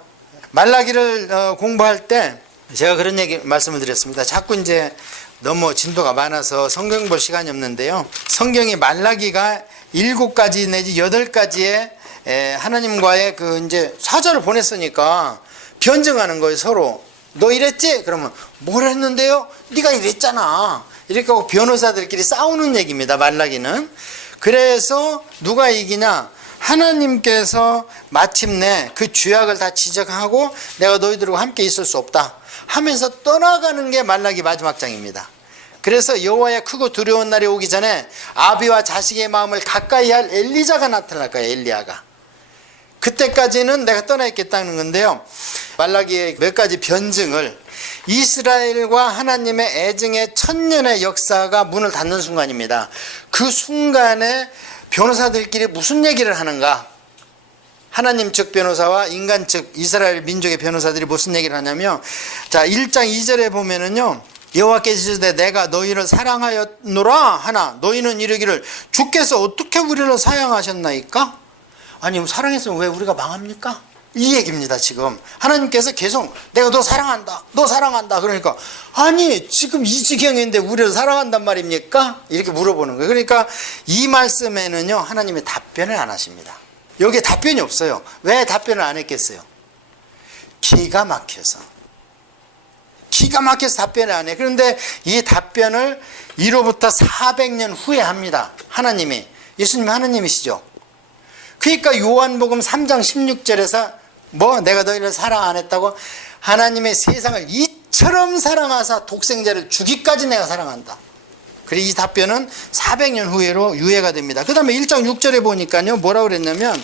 말라기를 공부할 때 제가 그런 말씀을 드렸습니다. 자꾸 이제 너무 진도가 많아서 성경 볼 시간이 없는데요. 성경이 말라기가 7가지 내지 8가지의 하나님과의 그 이제 사자를 보냈으니까 변증하는 거예요, 서로. 너 이랬지? 그러면 뭘 했는데요? 네가 이랬잖아. 이렇게 하고 변호사들끼리 싸우는 얘기입니다, 말라기는. 그래서 누가 이기냐? 하나님께서 마침내 그 죄악을 다 지적하고 내가 너희들과 함께 있을 수 없다 하면서 떠나가는 게 말라기 마지막 장입니다. 그래서 여호와의 크고 두려운 날이 오기 전에 아비와 자식의 마음을 가까이 할 엘리자가 나타날 거예요. 엘리야가. 그때까지는 내가 떠나 있겠다는 건데요. 말라기의 몇 가지 변증을 이스라엘과 하나님의 애증의 천년의 역사가 문을 닫는 순간입니다. 그 순간에 변호사들끼리 무슨 얘기를 하는가? 하나님 측 변호사와 인간 측 이스라엘 민족의 변호사들이 무슨 얘기를 하냐면, 자, 1장 2절에 보면은요, 여호와께서 이르시되 내가 너희를 사랑하였노라 하나 너희는 이르기를 주께서 어떻게 우리를 사랑하셨나이까? 아니, 사랑했으면 왜 우리가 망합니까? 이 얘기입니다. 지금 하나님께서 계속 내가 너 사랑한다, 너 사랑한다. 그러니까 아니 지금 이 지경인데 우리를 사랑한단 말입니까? 이렇게 물어보는 거예요. 그러니까 이 말씀에는요, 하나님이 답변을 안 하십니다. 여기에 답변이 없어요. 왜 답변을 안 했겠어요? 기가 막혀서 답변을 안 해. 그런데 이 답변을 이로부터 400년 후에 합니다. 하나님이. 예수님이 하나님이시죠. 그러니까 요한복음 3장 16절에서 내가 너희를 사랑 안 했다고? 하나님의 세상을 이처럼 사랑하사 독생자를 주기까지 내가 사랑한다. 그리고 이 답변은 400년 후에로 유예가 됩니다. 그 다음에 1장 6절에 보니까요, 뭐라고 그랬냐면,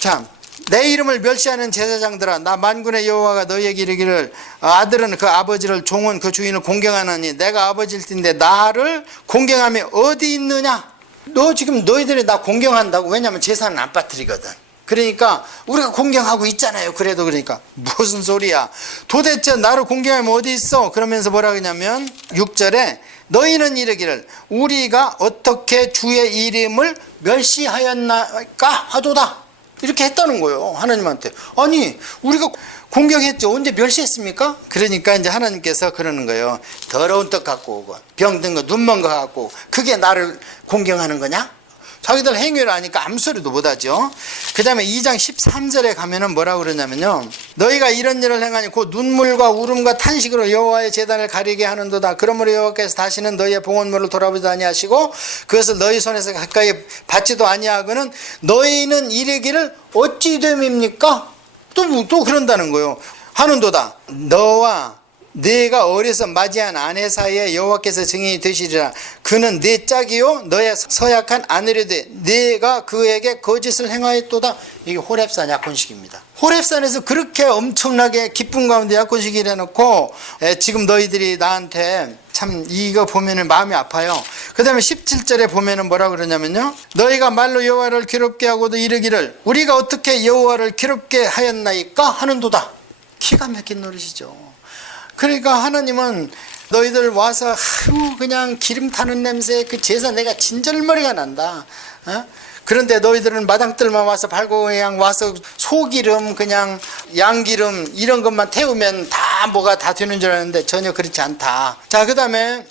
참, 내 이름을 멸시하는 제사장들아, 나 만군의 여호와가 너희에게 이르기를 아들은 그 아버지를, 종은 그 주인을 공경하느니 내가 아버지일 텐데 나를 공경함이 어디 있느냐? 너 지금 너희들이 나 공경한다고? 왜냐하면 제사는 안 빠뜨리거든. 그러니까 우리가 공경하고 있잖아요. 그래도. 그러니까 무슨 소리야? 도대체 나를 공경하면 어디 있어? 그러면서 뭐라 그러냐면 6절에 너희는 이르기를 우리가 어떻게 주의 이름을 멸시하였나까 하도다. 이렇게 했다는 거예요. 하나님한테. 아니 우리가 공경했죠. 언제 멸시했습니까? 그러니까 이제 하나님께서 그러는 거예요. 더러운 떡 갖고 오고 병든 거 눈먼 거 갖고 그게 나를 공경하는 거냐? 자기들 행위를 아니까 아무 소리도 못하죠. 그 다음에 2장 13절에 가면은 뭐라고 그러냐면요, 너희가 이런 일을 행하니 곧 눈물과 울음과 탄식으로 여호와의 제단을 가리게 하는도다. 그러므로 여호와께서 다시는 너희의 봉헌물을 돌아보지도 아니하시고 그것을 너희 손에서 가까이 받지도 아니하고는 너희는 이르기를 어찌 됨입니까? 또 그런다는 거예요. 하는도다. 너와 네가 어려서 맞이한 아내 사이에 여호와께서 증인이 되시리라. 그는 네 짝이요 너의 서약한 아내려되 네가 그에게 거짓을 행하였도다. 이게 호렙산 약혼식입니다. 호렙산에서 그렇게 엄청나게 기쁨 가운데 약혼식을 해놓고 지금 너희들이 나한테 참 이거 보면은 마음이 아파요. 그 다음에 17절에 보면은 뭐라 그러냐면요, 너희가 말로 여호와를 괴롭게 하고도 이르기를 우리가 어떻게 여호와를 괴롭게 하였나이까 하는도다. 기가 막힌 노릇이죠. 그러니까 하나님은 너희들 와서 그냥 기름 타는 냄새, 그 제사 내가 진절머리가 난다. 그런데 너희들은 마당들만 와서 밟고 그냥 와서 소기름, 그냥 양기름 이런 것만 태우면 다 뭐가 다 되는 줄 알았는데 전혀 그렇지 않다. 자, 그 다음에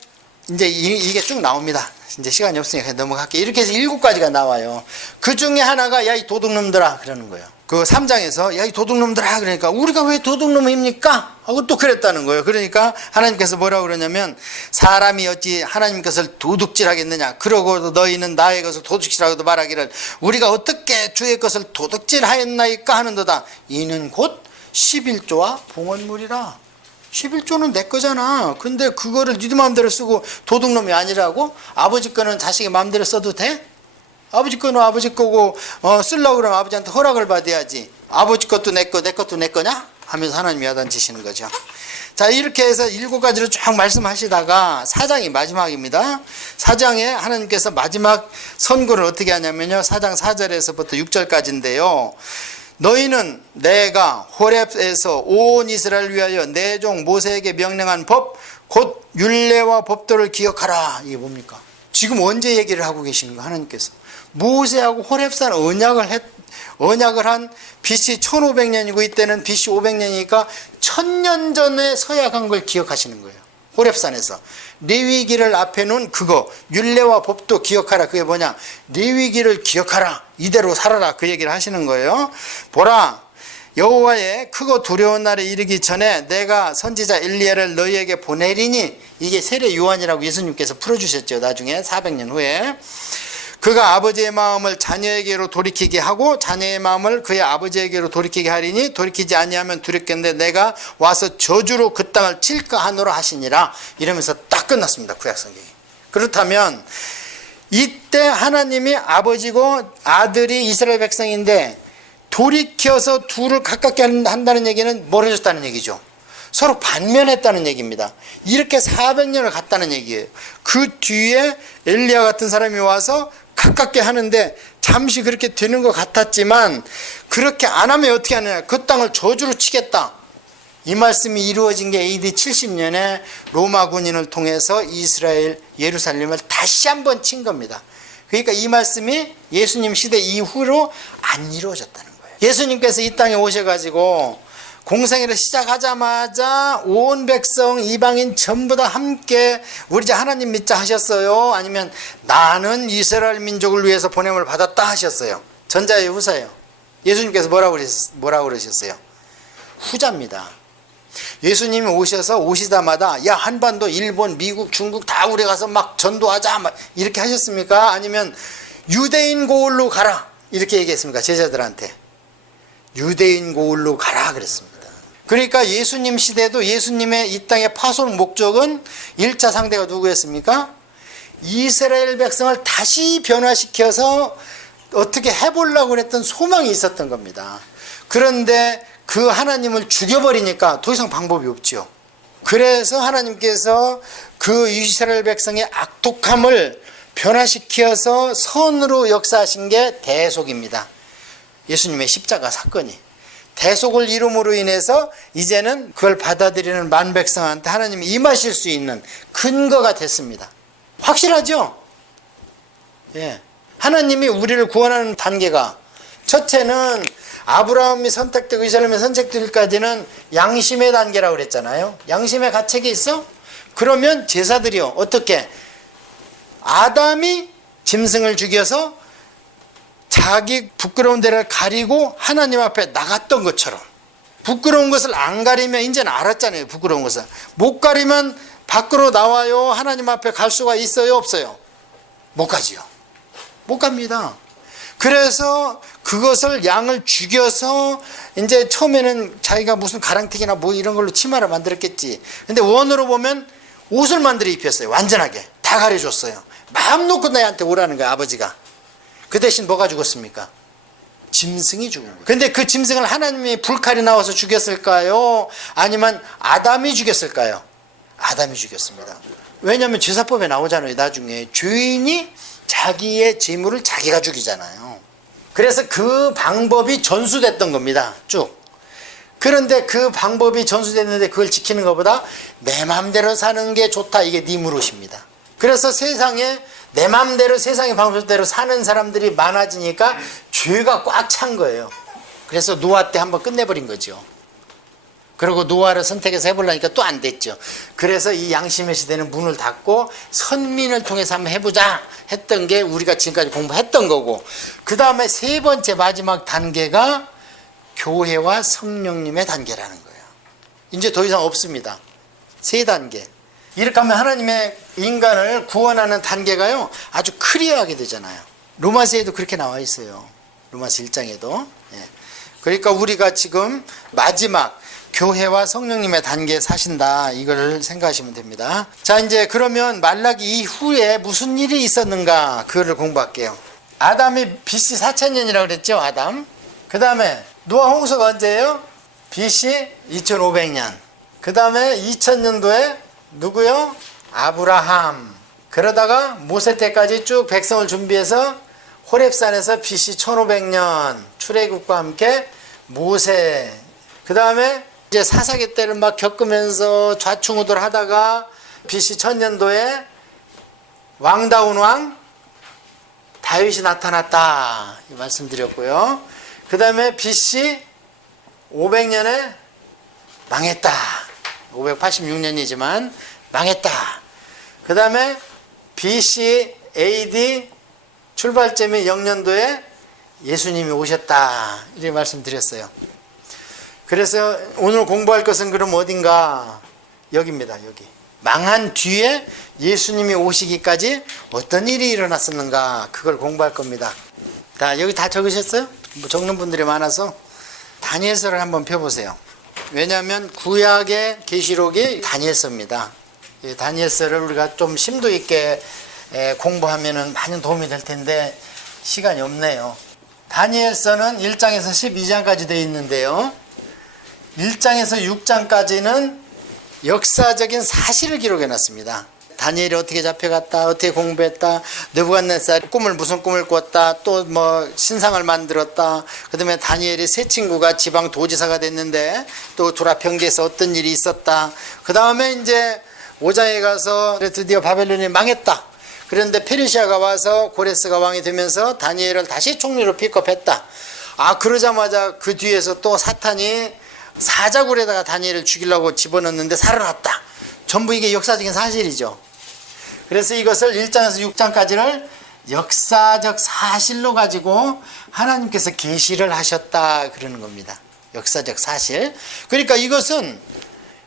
이제 이게 쭉 나옵니다. 이제 시간이 없으니까 넘어갈게요. 이렇게 해서 7가지가 나와요. 그 중에 하나가 야 이 도둑놈들아 그러는 거예요. 그 3장에서 야 이 도둑놈들아 그러니까 우리가 왜 도둑놈입니까? 하고 또 그랬다는 거예요. 그러니까 하나님께서 뭐라고 그러냐면 사람이 어찌 하나님 것을 도둑질하겠느냐? 그러고도 너희는 나의 것을 도둑질하고도 말하기를 우리가 어떻게 주의 것을 도둑질하였나이까 하는도다. 이는 곧 11조와 봉헌물이라. 11조는 내 거잖아. 근데 그거를 네 마음대로 쓰고 도둑놈이 아니라고? 아버지 거는 자식이 마음대로 써도 돼? 아버지 거는 아버지 거고 쓰려고 그러면 아버지한테 허락을 받아야지. 아버지 것도 내 거, 내 것도 내 거냐? 하면서 하나님이 야단치시는 거죠. 자, 이렇게 해서 7가지를 쭉 말씀하시다가 4장이 마지막입니다. 4장에 하나님께서 마지막 선고를 어떻게 하냐면요, 4장 4절에서부터 6절까지인데요. 너희는 내가 호렙에서 온 이스라엘을 위하여 내 종 모세에게 명령한 법 곧 율례와 법도를 기억하라. 이게 뭡니까? 지금 언제 얘기를 하고 계시는가 하나님께서. 모세하고 호렙산 언약을 한 BC 1500년이고 이때는 BC 500년이니까 1000년 전에 서약한 걸 기억하시는 거예요. 호렙산에서 레위기를 앞에 놓은 그거, 율례와 법도 기억하라. 그게 뭐냐? 레위기를 기억하라. 이대로 살아라. 그 얘기를 하시는 거예요. 보라, 여호와의 크고 두려운 날에 이르기 전에 내가 선지자 엘리야를 너희에게 보내리니, 이게 세례 요한이라고 예수님께서 풀어주셨죠. 나중에 400년 후에. 그가 아버지의 마음을 자녀에게로 돌이키게 하고 자녀의 마음을 그의 아버지에게로 돌이키게 하리니, 돌이키지 아니하면 두렵겠는데 내가 와서 저주로 그 땅을 칠까 하노라 하시니라. 이러면서 딱 끝났습니다. 구약성경이. 그렇다면 이때 하나님이 아버지고 아들이 이스라엘 백성인데 돌이켜서 둘을 가깝게 한다는 얘기는 뭘 해줬다는 얘기죠? 서로 반면했다는 얘기입니다. 이렇게 400년을 갔다는 얘기예요. 그 뒤에 엘리야 같은 사람이 와서 가깝게 하는데 잠시 그렇게 되는 것 같았지만 그렇게 안 하면 어떻게 하느냐? 그 땅을 저주로 치겠다. 이 말씀이 이루어진 게 AD 70년에 로마 군인을 통해서 이스라엘 예루살렘을 다시 한번 친 겁니다. 그러니까 이 말씀이 예수님 시대 이후로 안 이루어졌다는 거예요. 예수님께서 이 땅에 오셔가지고 공생애를 시작하자마자 온 백성 이방인 전부 다 함께 우리 이제 하나님 믿자 하셨어요? 아니면 나는 이스라엘 민족을 위해서 보냄을 받았다 하셨어요? 전자예요, 후사예요? 예수님께서 뭐라고 그러셨어요? 후자입니다. 예수님이 오시다마다 야, 한반도, 일본, 미국, 중국 다 우리 가서 막 전도하자 막 이렇게 하셨습니까? 아니면 유대인 고을로 가라 이렇게 얘기했습니까? 제자들한테. 유대인 고을로 가라 그랬습니다. 그러니까 예수님 시대도 예수님의 이 땅의 파송 목적은 1차 상대가 누구였습니까? 이스라엘 백성을 다시 변화시켜서 어떻게 해보려고 했던 소망이 있었던 겁니다. 그런데 그 하나님을 죽여버리니까 더 이상 방법이 없죠. 그래서 하나님께서 그 이스라엘 백성의 악독함을 변화시켜서 선으로 역사하신 게 대속입니다. 예수님의 십자가 사건이 대속을 이룸으로 인해서 이제는 그걸 받아들이는 만백성한테 하나님이 임하실 수 있는 근거가 됐습니다. 확실하죠? 예. 하나님이 우리를 구원하는 단계가 첫째는 아브라함이 선택되고 이스라엘이 선택되기까지는 양심의 단계라고 그랬잖아요. 양심의 가책이 있어? 그러면 제사들이요. 어떻게? 아담이 짐승을 죽여서 자기 부끄러운 데를 가리고 하나님 앞에 나갔던 것처럼 부끄러운 것을 안 가리면 이제는 알았잖아요. 부끄러운 것을 못 가리면 밖으로 나와요. 하나님 앞에 갈 수가 있어요? 없어요? 못 가지요. 못 갑니다. 그래서 그것을 양을 죽여서 이제 처음에는 자기가 무슨 가랑튀기나 뭐 이런 걸로 치마를 만들었겠지. 근데 원으로 보면 옷을 만들어 입혔어요. 완전하게 다 가려줬어요. 마음 놓고 나한테 오라는 거야, 아버지가. 그 대신 뭐가 죽었습니까? 짐승이 죽은 거예요. 근데 그 짐승을 하나님이 불칼이 나와서 죽였을까요? 아니면 아담이 죽였을까요? 아담이 죽였습니다. 왜냐하면 제사법에 나오잖아요. 나중에 죄인이 자기의 재물을 자기가 죽이잖아요. 그래서 그 방법이 전수됐던 겁니다. 쭉. 그런데 그 방법이 전수됐는데 그걸 지키는 것보다 내 마음대로 사는 게 좋다. 이게 네 무릇입니다. 그래서 세상에 내 마음대로 세상의 방법대로 사는 사람들이 많아지니까 죄가 꽉 찬 거예요. 그래서 노아 때 한번 끝내버린 거죠. 그리고 노아를 선택해서 해보려니까 또 안 됐죠. 그래서 이 양심의 시대는 문을 닫고 선민을 통해서 한번 해보자 했던 게 우리가 지금까지 공부했던 거고, 그 다음에 세 번째 마지막 단계가 교회와 성령님의 단계라는 거예요. 이제 더 이상 없습니다. 세 단계. 이렇게 하면 하나님의 인간을 구원하는 단계가요 아주 클리어하게 되잖아요. 로마서에도 그렇게 나와 있어요. 로마서 1장에도. 예. 그러니까 우리가 지금 마지막 교회와 성령님의 단계에 사신다, 이걸 생각하시면 됩니다. 자, 이제 그러면 말라기 이후에 무슨 일이 있었는가, 그거를 공부할게요. 아담이 BC 4000년이라고 그랬죠. 아담. 그 다음에 노아 홍수가 언제예요? BC 2500년. 그 다음에 2000년도에 누구요? 아브라함. 그러다가 모세 때까지 쭉 백성을 준비해서 호렙산에서 BC 1500년 출애굽과 함께 모세. 그 다음에 이제 사사기 때를 막 겪으면서 좌충우돌 하다가 BC 1000년도에 왕다운 왕 다윗이 나타났다 이 말씀드렸고요. 그 다음에 BC 500년에 망했다. 586년이지만 망했다. 그 다음에 BC AD 출발점이 0년도에 예수님이 오셨다 이렇게 말씀드렸어요. 그래서 오늘 공부할 것은 그럼 어딘가? 여기입니다. 여기. 망한 뒤에 예수님이 오시기까지 어떤 일이 일어났었는가 그걸 공부할 겁니다. 자, 여기 다 적으셨어요? 뭐 적는 분들이 많아서 다니엘서를 한번 펴보세요. 왜냐하면 구약의 계시록이 다니엘서입니다. 이 다니엘서를 우리가 좀 심도 있게 공부하면 많은 도움이 될 텐데 시간이 없네요. 다니엘서는 1장에서 12장까지 되어 있는데요. 1장에서 6장까지는 역사적인 사실을 기록해 놨습니다. 다니엘이 어떻게 잡혀갔다, 어떻게 공부했다, 느부갓네살 무슨 꿈을 꿨다, 또 뭐 신상을 만들었다. 그다음에 다니엘이 세 친구가 지방 도지사가 됐는데 또 두라평기에서 어떤 일이 있었다. 그 다음에 이제 5장에 가서 드디어 바벨론이 망했다. 그런데 페르시아가 와서 고레스가 왕이 되면서 다니엘을 다시 총리로 픽업했다. 그러자마자 그 뒤에서 또 사탄이 사자굴에다가 다니엘을 죽이려고 집어넣는데 살아났다. 전부 이게 역사적인 사실이죠. 그래서 이것을 1장에서 6장까지를 역사적 사실로 가지고 하나님께서 계시를 하셨다 그러는 겁니다. 역사적 사실. 그러니까 이것은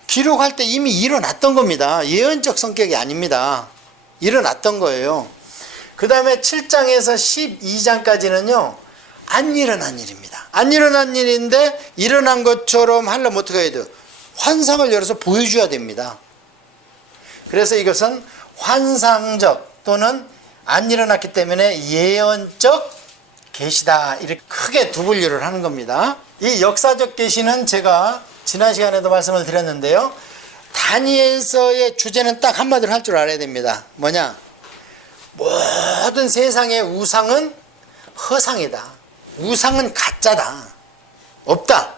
기록할 때 이미 일어났던 겁니다. 예언적 성격이 아닙니다. 일어났던 거예요. 그 다음에 7장에서 12장까지는요 안 일어난 일입니다. 안 일어난 일인데 일어난 것처럼 하려면 어떻게 해야 돼요? 환상을 열어서 보여줘야 됩니다. 그래서 이것은 환상적 또는 안 일어났기 때문에 예언적 계시다 이렇게 크게 두 분류를 하는 겁니다. 이 역사적 계시는 제가 지난 시간에도 말씀을 드렸는데요. 다니엘서의 주제는 딱 한마디로 할 줄 알아야 됩니다. 뭐냐? 모든 세상의 우상은 허상이다. 우상은 가짜다. 없다.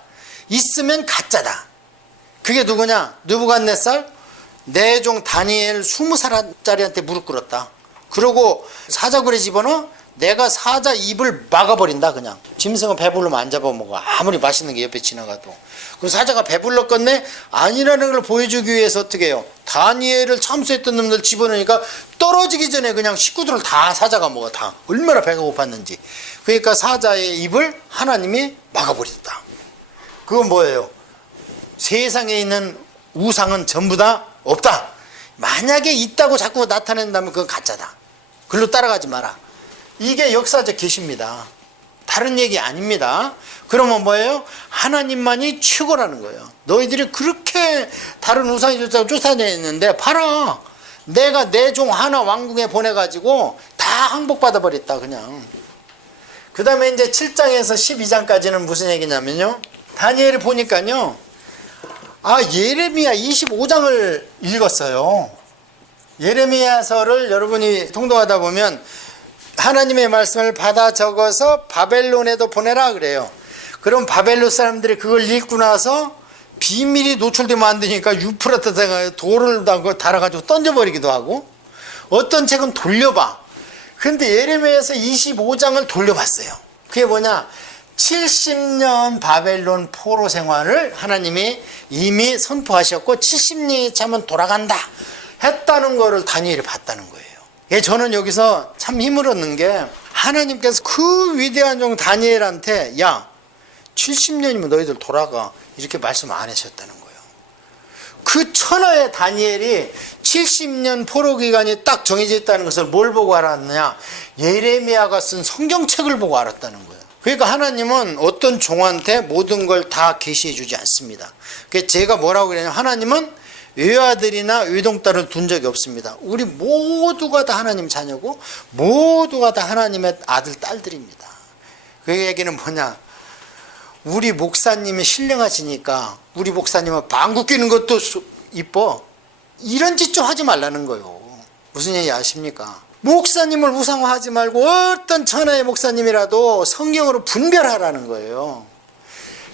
있으면 가짜다. 그게 누구냐? 느부갓네살 내 종 다니엘 20살짜리한테 무릎 꿇었다. 그러고 사자굴에 집어넣어 내가 사자 입을 막아버린다. 그냥 짐승은 배부르면 안 잡아먹어. 아무리 맛있는 게 옆에 지나가도. 그 사자가 배불렀겠네? 아니라는 걸 보여주기 위해서 어떻게 해요? 다니엘을 참수했던 놈들 집어넣으니까 떨어지기 전에 그냥 식구들을 다 사자가 먹어. 다 얼마나 배가 고팠는지. 그러니까 사자의 입을 하나님이 막아버렸다. 그건 뭐예요? 세상에 있는 우상은 전부 다 없다. 만약에 있다고 자꾸 나타낸다면 그건 가짜다. 글로 따라가지 마라. 이게 역사적 계시입니다. 다른 얘기 아닙니다. 그러면 뭐예요? 하나님만이 최고라는 거예요. 너희들이 그렇게 다른 우상이 좋다고 쫓아다녔는데 봐라. 내가 내 종 하나 왕궁에 보내가지고 다 항복받아 버렸다 그냥. 그 다음에 이제 7장에서 12장까지는 무슨 얘기냐면요. 다니엘이 보니까요. 예레미야 25장을 읽었어요. 예레미야서를 여러분이 통독하다 보면 하나님의 말씀을 받아 적어서 바벨론에도 보내라 그래요. 그럼 바벨론 사람들이 그걸 읽고 나서 비밀이 노출되면 안 되니까 유프라테스에 돌을 달아가지고 던져버리기도 하고 어떤 책은 돌려봐. 근데 예레미야서 25장을 돌려봤어요. 그게 뭐냐? 70년 바벨론 포로 생활을 하나님이 이미 선포하셨고 70년이 차면 돌아간다 했다는 거를 다니엘이 봤다는 거예요. 저는 여기서 참 힘을 얻는 게 하나님께서 그 위대한 종 다니엘한테 야 70년이면 너희들 돌아가 이렇게 말씀 안 하셨다는 거예요. 그 천하의 다니엘이 70년 포로 기간이 딱 정해져 있다는 것을 뭘 보고 알았느냐? 예레미야가 쓴 성경책을 보고 알았다는 거예요. 그러니까 하나님은 어떤 종한테 모든 걸 다 계시해 주지 않습니다. 그래서 제가 뭐라고 그러냐면 하나님은 외아들이나 외동딸을 둔 적이 없습니다. 우리 모두가 다 하나님 자녀고 모두가 다 하나님의 아들 딸들입니다. 그 얘기는 뭐냐? 우리 목사님이 신령하시니까 우리 목사님은 방귀 뀌는 것도 이뻐. 이런 짓 좀 하지 말라는 거예요. 무슨 얘기 아십니까? 목사님을 우상화하지 말고 어떤 천하의 목사님이라도 성경으로 분별하라는 거예요.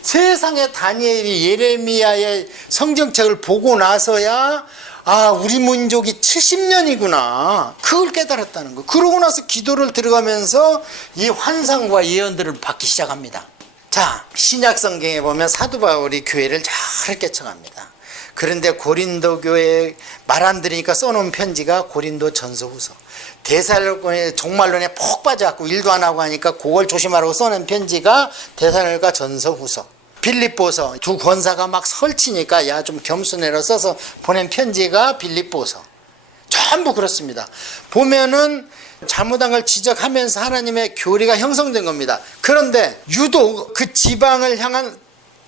세상에 다니엘이 예레미야의 성경책을 보고 나서야 아, 우리 민족이 70년이구나. 그걸 깨달았다는 거. 그러고 나서 기도를 들어가면서 이 환상과 예언들을 받기 시작합니다. 자, 신약 성경에 보면 사도 바울이 교회를 저렇게 청합니다. 그런데 고린도 교회에 말 안 들으니까 써놓은 편지가 고린도 전서후서. 데살로니가 종말론에 푹 빠져갖고 일도 안 하고 하니까 그걸 조심하라고 써놓은 편지가 데살로니가 전서후서. 빌립보서. 두 권사가 막 설치니까 야 좀 겸손해라 써서 보낸 편지가 빌립보서. 전부 그렇습니다. 보면은 잘못한 걸 지적하면서 하나님의 교리가 형성된 겁니다. 그런데 유독 그 지방을 향한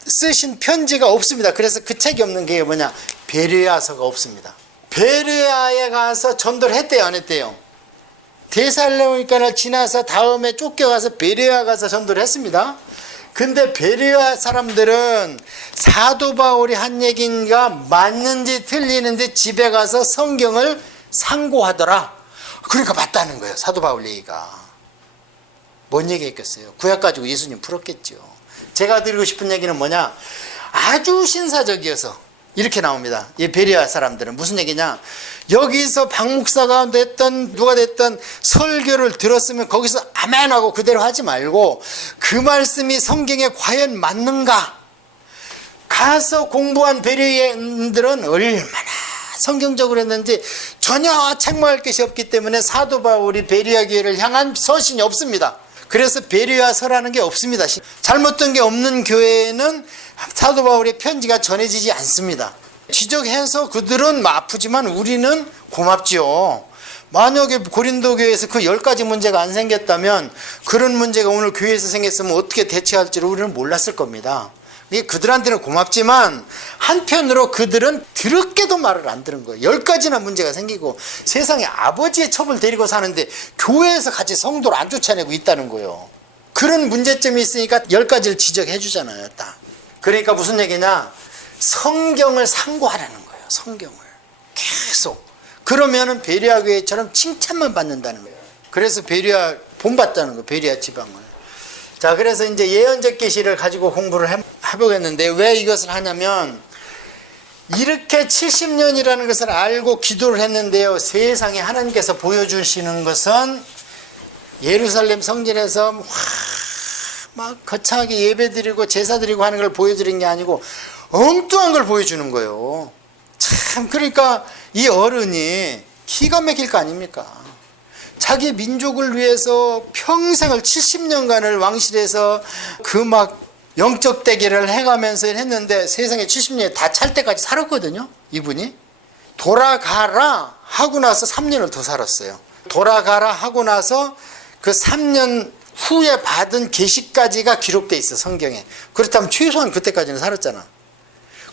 쓰신 편지가 없습니다. 그래서 그 책이 없는 게 뭐냐? 베레아서가 없습니다. 베레아에 가서 전도를 했대요, 안 했대요? 데살로니가를 지나서 다음에 쫓겨가서 베레아 가서 전도를 했습니다. 근데 베레아 사람들은 사도 바울이 한 얘기가 맞는지 틀리는지 집에 가서 성경을 상고하더라. 그러니까 맞다는 거예요, 사도 바울 얘기가. 뭔 얘기했겠어요? 구약 가지고 예수님 풀었겠죠. 제가 드리고 싶은 얘기는 뭐냐? 아주 신사적이어서 이렇게 나옵니다. 이 베레아 사람들은 무슨 얘기냐? 여기서 박 목사가 됐던 누가 됐던 설교를 들었으면 거기서 아멘하고 그대로 하지 말고 그 말씀이 성경에 과연 맞는가? 가서 공부한 베레아인들은 얼마나 성경적으로 했는지 전혀 책망할 것이 없기 때문에 사도 바울이 베레아 교회를 향한 서신이 없습니다. 그래서 베레아서라는 게 없습니다. 잘못된 게 없는 교회에는 사도 바울의 편지가 전해지지 않습니다. 지적해서 그들은 아프지만 우리는 고맙지요. 만약에 고린도 교회에서 그 10가지 문제가 안 생겼다면 그런 문제가 오늘 교회에서 생겼으면 어떻게 대처할지를 우리는 몰랐을 겁니다. 그들한테는 고맙지만 한편으로 그들은 더럽게도 말을 안 들은 거예요. 10가지나 문제가 생기고 세상에 아버지의 첩을 데리고 사는데 교회에서 같이 성도를 안 쫓아내고 있다는 거예요. 그런 문제점이 있으니까 10가지를 지적해 주잖아요. 딱. 그러니까 무슨 얘기냐? 성경을 상고하라는 거예요. 성경을 계속. 그러면은 베레아 교회처럼 칭찬만 받는다는 거예요. 그래서 베레아 본받다는 거예요. 베레아 지방을. 자, 그래서 이제 예언적 계시를 가지고 공부를 해보겠는데 왜 이것을 하냐면 이렇게 70년이라는 것을 알고 기도를 했는데요. 세상에 하나님께서 보여주시는 것은 예루살렘 성전에서 막 거창하게 예배드리고 제사드리고 하는 걸 보여드린 게 아니고 엉뚱한 걸 보여주는 거예요. 참, 그러니까 이 어른이 기가 막힐 거 아닙니까? 자기 민족을 위해서 평생을 70년간을 왕실에서 그 막 영적 대결을 해가면서 했는데 세상에 70년이 다 찰 때까지 살았거든요. 이분이 돌아가라 하고 나서 3년을 더 살았어요. 돌아가라 하고 나서 그 3년 후에 받은 계시까지가 기록돼 있어, 성경에. 그렇다면 최소한 그때까지는 살았잖아.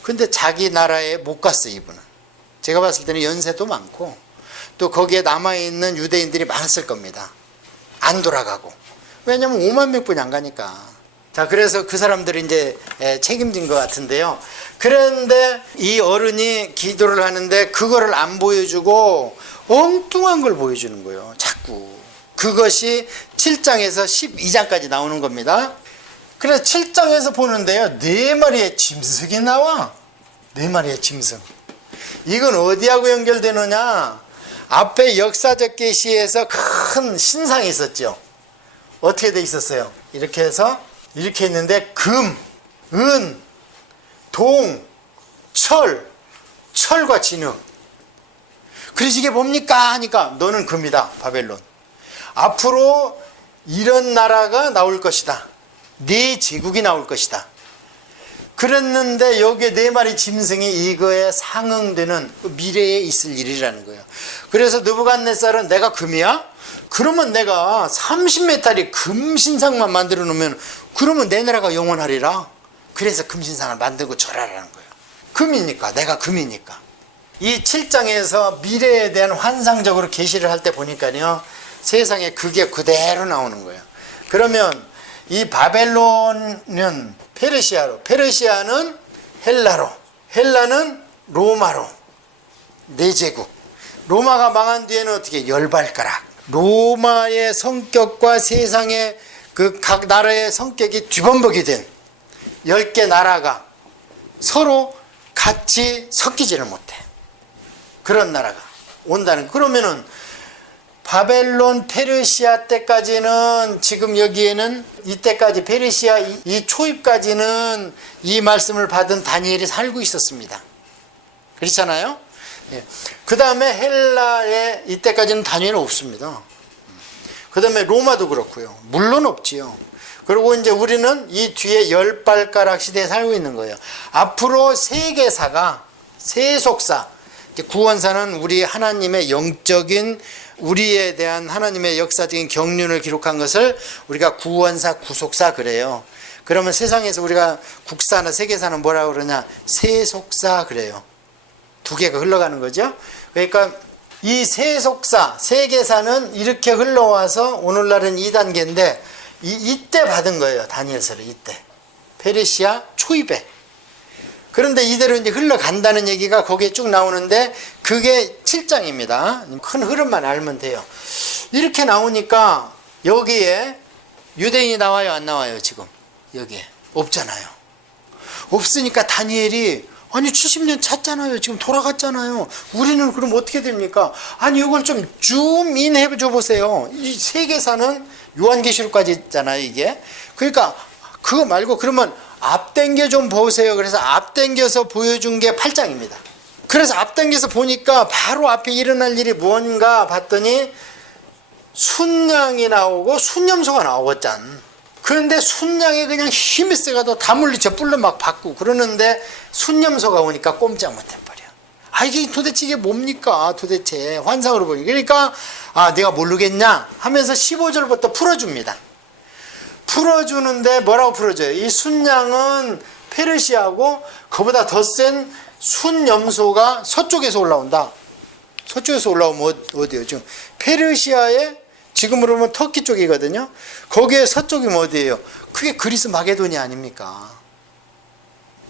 근데 자기 나라에 못 갔어, 이분은. 제가 봤을 때는 연세도 많고 또 거기에 남아있는 유대인들이 많았을 겁니다. 안 돌아가고. 왜냐면 5만 명뿐이 안 가니까. 자, 그래서 그 사람들이 이제 책임진 것 같은데요. 그런데 이 어른이 기도를 하는데 그거를 안 보여주고 엉뚱한 걸 보여주는 거예요. 자꾸. 그것이 7장에서 12장까지 나오는 겁니다. 그래서 7장에서 보는데요. 4마리의 짐승이 나와. 4마리의 짐승. 이건 어디하고 연결되느냐? 앞에 역사적 계시에서 큰 신상이 있었죠. 어떻게 돼 있었어요? 이렇게 해서 이렇게 있는데 금, 은, 동, 철과 진흙. 그래서 이게 뭡니까? 하니까 너는 금이다, 바벨론. 앞으로 이런 나라가 나올 것이다. 네 제국이 나올 것이다. 그랬는데 여기에 4마리 짐승이 이거에 상응되는 미래에 있을 일이라는 거예요. 그래서 느부갓네살은 내가 금이야? 그러면 내가 30메달이 금신상만 만들어 놓으면 그러면 내 나라가 영원하리라. 그래서 금신상을 만들고 절하라는 거예요. 금이니까, 내가 금이니까. 이 7장에서 미래에 대한 환상적으로 계시를 할 때 보니까요, 세상에 그게 그대로 나오는 거예요. 그러면 이 바벨론은 페르시아로, 페르시아는 헬라로, 헬라는 로마로, 4제국. 로마가 망한 뒤에는 어떻게? 10발가락. 로마의 성격과 세상의 그 각 나라의 성격이 뒤범벅이 된 10개 나라가 서로 같이 섞이지를 못해. 그런 나라가 온다는. 그러면은 바벨론 페르시아 때까지는, 지금 여기에는 이때까지 페르시아 이 초입까지는 이 말씀을 받은 다니엘이 살고 있었습니다. 그렇잖아요. 예. 그 다음에 헬라에 이때까지는 다니엘은 없습니다. 그 다음에 로마도 그렇고요. 물론 없지요. 그리고 이제 우리는 이 뒤에 10발가락 시대에 살고 있는 거예요. 앞으로 세계사가, 세속사, 구원사는 우리 하나님의 영적인, 우리에 대한 하나님의 역사적인 경륜을 기록한 것을 우리가 구원사, 구속사 그래요. 그러면 세상에서 우리가 국사나 세계사는 뭐라고 그러냐? 세속사 그래요. 두 개가 흘러가는 거죠. 그러니까 이 세속사, 세계사는 이렇게 흘러와서 오늘날은 2단계인데 이때 받은 거예요. 다니엘서를 이때. 페르시아 초입에. 그런데 이대로 이제 흘러간다는 얘기가 거기에 쭉 나오는데 그게 7장입니다. 큰 흐름만 알면 돼요. 이렇게 나오니까 여기에 유대인이 나와요, 안 나와요, 지금? 여기에. 없잖아요. 없으니까 다니엘이 아니 70년 찼잖아요. 지금 돌아갔잖아요. 우리는 그럼 어떻게 됩니까? 아니 이걸 좀 줌인 해줘 보세요. 이 세계사는 요한계시록까지 있잖아요, 이게. 그러니까 그거 말고 그러면 앞당겨 좀 보세요. 그래서 앞당겨서 보여준 게 8장입니다. 그래서 앞당겨서 보니까 바로 앞에 일어날 일이 뭔가 봤더니 순양이 나오고 순념소가 나오겠잖. 그런데 순양이 그냥 힘이 세가도 다 물리쳐 뿔로 막 받고 그러는데 순념소가 오니까 꼼짝 못해버려. 아 이게 도대체 이게 뭡니까 도대체 환상으로 보니. 그러니까 아 내가 모르겠냐 하면서 15절부터 풀어줍니다. 풀어주는데 뭐라고 풀어줘요? 이 순양은 페르시아고 그보다 더 센 순염소가 서쪽에서 올라온다. 서쪽에서 올라오면 어디요? 지금 페르시아의 지금으로 보면 터키 쪽이거든요. 거기에 서쪽이면 어디예요? 그게 그리스 마게도니 아닙니까?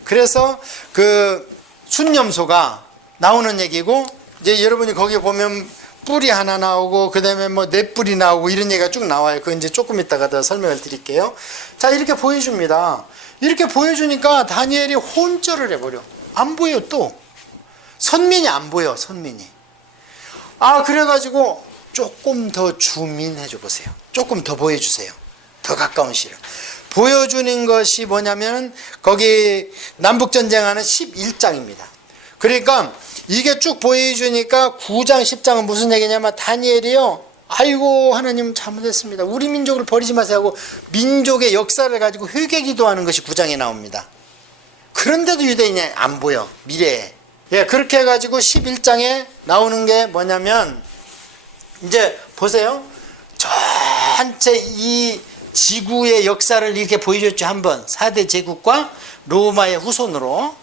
그래서 그 순염소가 나오는 얘기고 이제 여러분이 거기에 보면 뿔이 하나 나오고 그 다음에 뭐 네 뿔이 나오고 이런 얘기가 쭉 나와요. 그거 이제 조금 이따가 더 설명을 드릴게요. 자 이렇게 보여줍니다. 이렇게 보여주니까 다니엘이 혼절을 해버려. 안 보여 또. 선민이 안 보여 선민이. 아 그래가지고 조금 더 줌인해줘 보세요. 조금 더 보여주세요. 더 가까운 시를. 보여주는 것이 뭐냐면 거기 남북전쟁하는 11장입니다. 그러니까 이게 쭉 보여주니까 9장 10장은 무슨 얘기냐면 다니엘이요. 아이고 하나님 잘못했습니다. 우리 민족을 버리지 마세요 하고 민족의 역사를 가지고 회개 기도하는 것이 9장에 나옵니다. 그런데도 유대인이 안 보여. 미래에. 예, 그렇게 해가지고 11장에 나오는 게 뭐냐면 이제 보세요. 전체 이 지구의 역사를 이렇게 보여줬죠. 한번 4대 제국과 로마의 후손으로.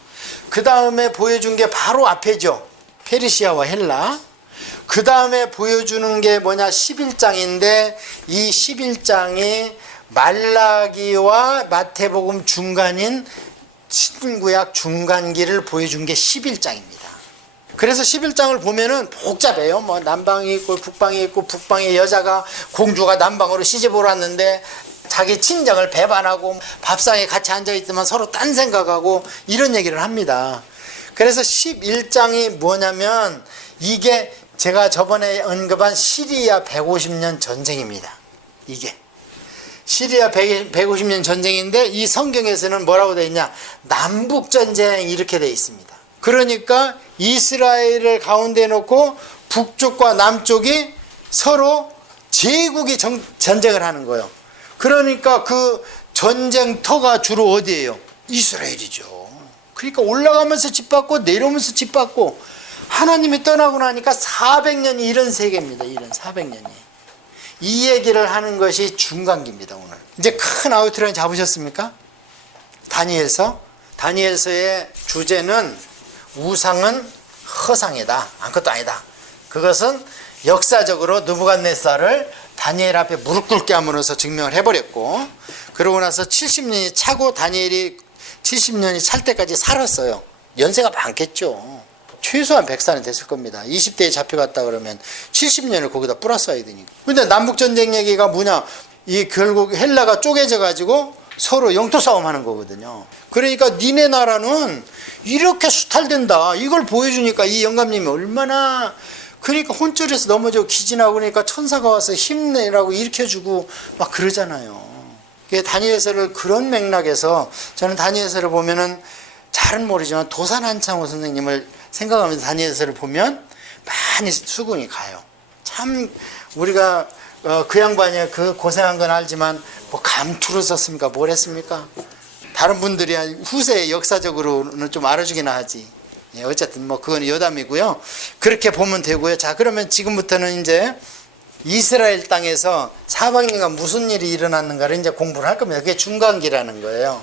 그 다음에 보여준 게 바로 앞에죠. 페르시아와 헬라. 그 다음에 보여주는 게 뭐냐 11장인데 이 11장이 말라기와 마태복음 중간인 신구약 중간기를 보여준 게 11장입니다. 그래서 11장을 보면은 복잡해요. 뭐 남방이 있고 북방이 있고 북방의 여자가 공주가 남방으로 시집을 왔는데 자기 친정을 배반하고 밥상에 같이 앉아있으면 서로 딴 생각하고 이런 얘기를 합니다. 그래서 11장이 뭐냐면 이게 제가 저번에 언급한 시리아 150년 전쟁입니다. 이게 시리아 150년 전쟁인데 이 성경에서는 뭐라고 되어 있냐 남북전쟁 이렇게 되어 있습니다. 그러니까 이스라엘을 가운데 놓고 북쪽과 남쪽이 서로 제국이 전쟁을 하는 거예요. 그러니까 그 전쟁터가 주로 어디예요? 이스라엘이죠. 그러니까 올라가면서 짓밟고 내려오면서 짓밟고 하나님이 떠나고 나니까 400년이 이런 세계입니다. 이런 400년이. 이 얘기를 하는 것이 중간기입니다. 오늘. 이제 큰 아우트라인 잡으셨습니까? 다니엘서의 주제는 우상은 허상이다. 아무것도 아니다. 그것은 역사적으로 느부갓네살을 다니엘 앞에 무릎 꿇게 함으로써 증명을 해버렸고 그러고 나서 70년이 차고 다니엘이 70년이 찰 때까지 살았어요. 연세가 많겠죠. 최소한 100살은 됐을 겁니다. 20대에 잡혀갔다 그러면 70년을 거기다 뿌렸어야 되니까. 근데 남북전쟁 얘기가 뭐냐 이 결국 헬라가 쪼개져 가지고 서로 영토 싸움하는 거거든요. 그러니까 니네 나라는 이렇게 수탈된다 이걸 보여주니까 이 영감님이 얼마나, 그러니까 혼쭐에서 넘어져 기진하고 그러니까 천사가 와서 힘내라고 일으켜주고 막 그러잖아요. 다니엘서를 그런 맥락에서 저는 다니엘서를 보면은 잘은 모르지만 도산 한창호 선생님을 생각하면서 다니엘서를 보면 많이 수긍이 가요. 참 우리가 그 양반이 그 고생한 건 알지만 뭐 감투를 썼습니까? 뭘 했습니까? 다른 분들이 후세 역사적으로는 좀 알아주기나 하지. 예, 어쨌든 뭐 그건 여담이고요. 그렇게 보면 되고요. 자, 그러면 지금부터는 이제 이스라엘 땅에서 사방인간 무슨 일이 일어났는가를 이제 공부를 할 겁니다. 그게 중간기라는 거예요.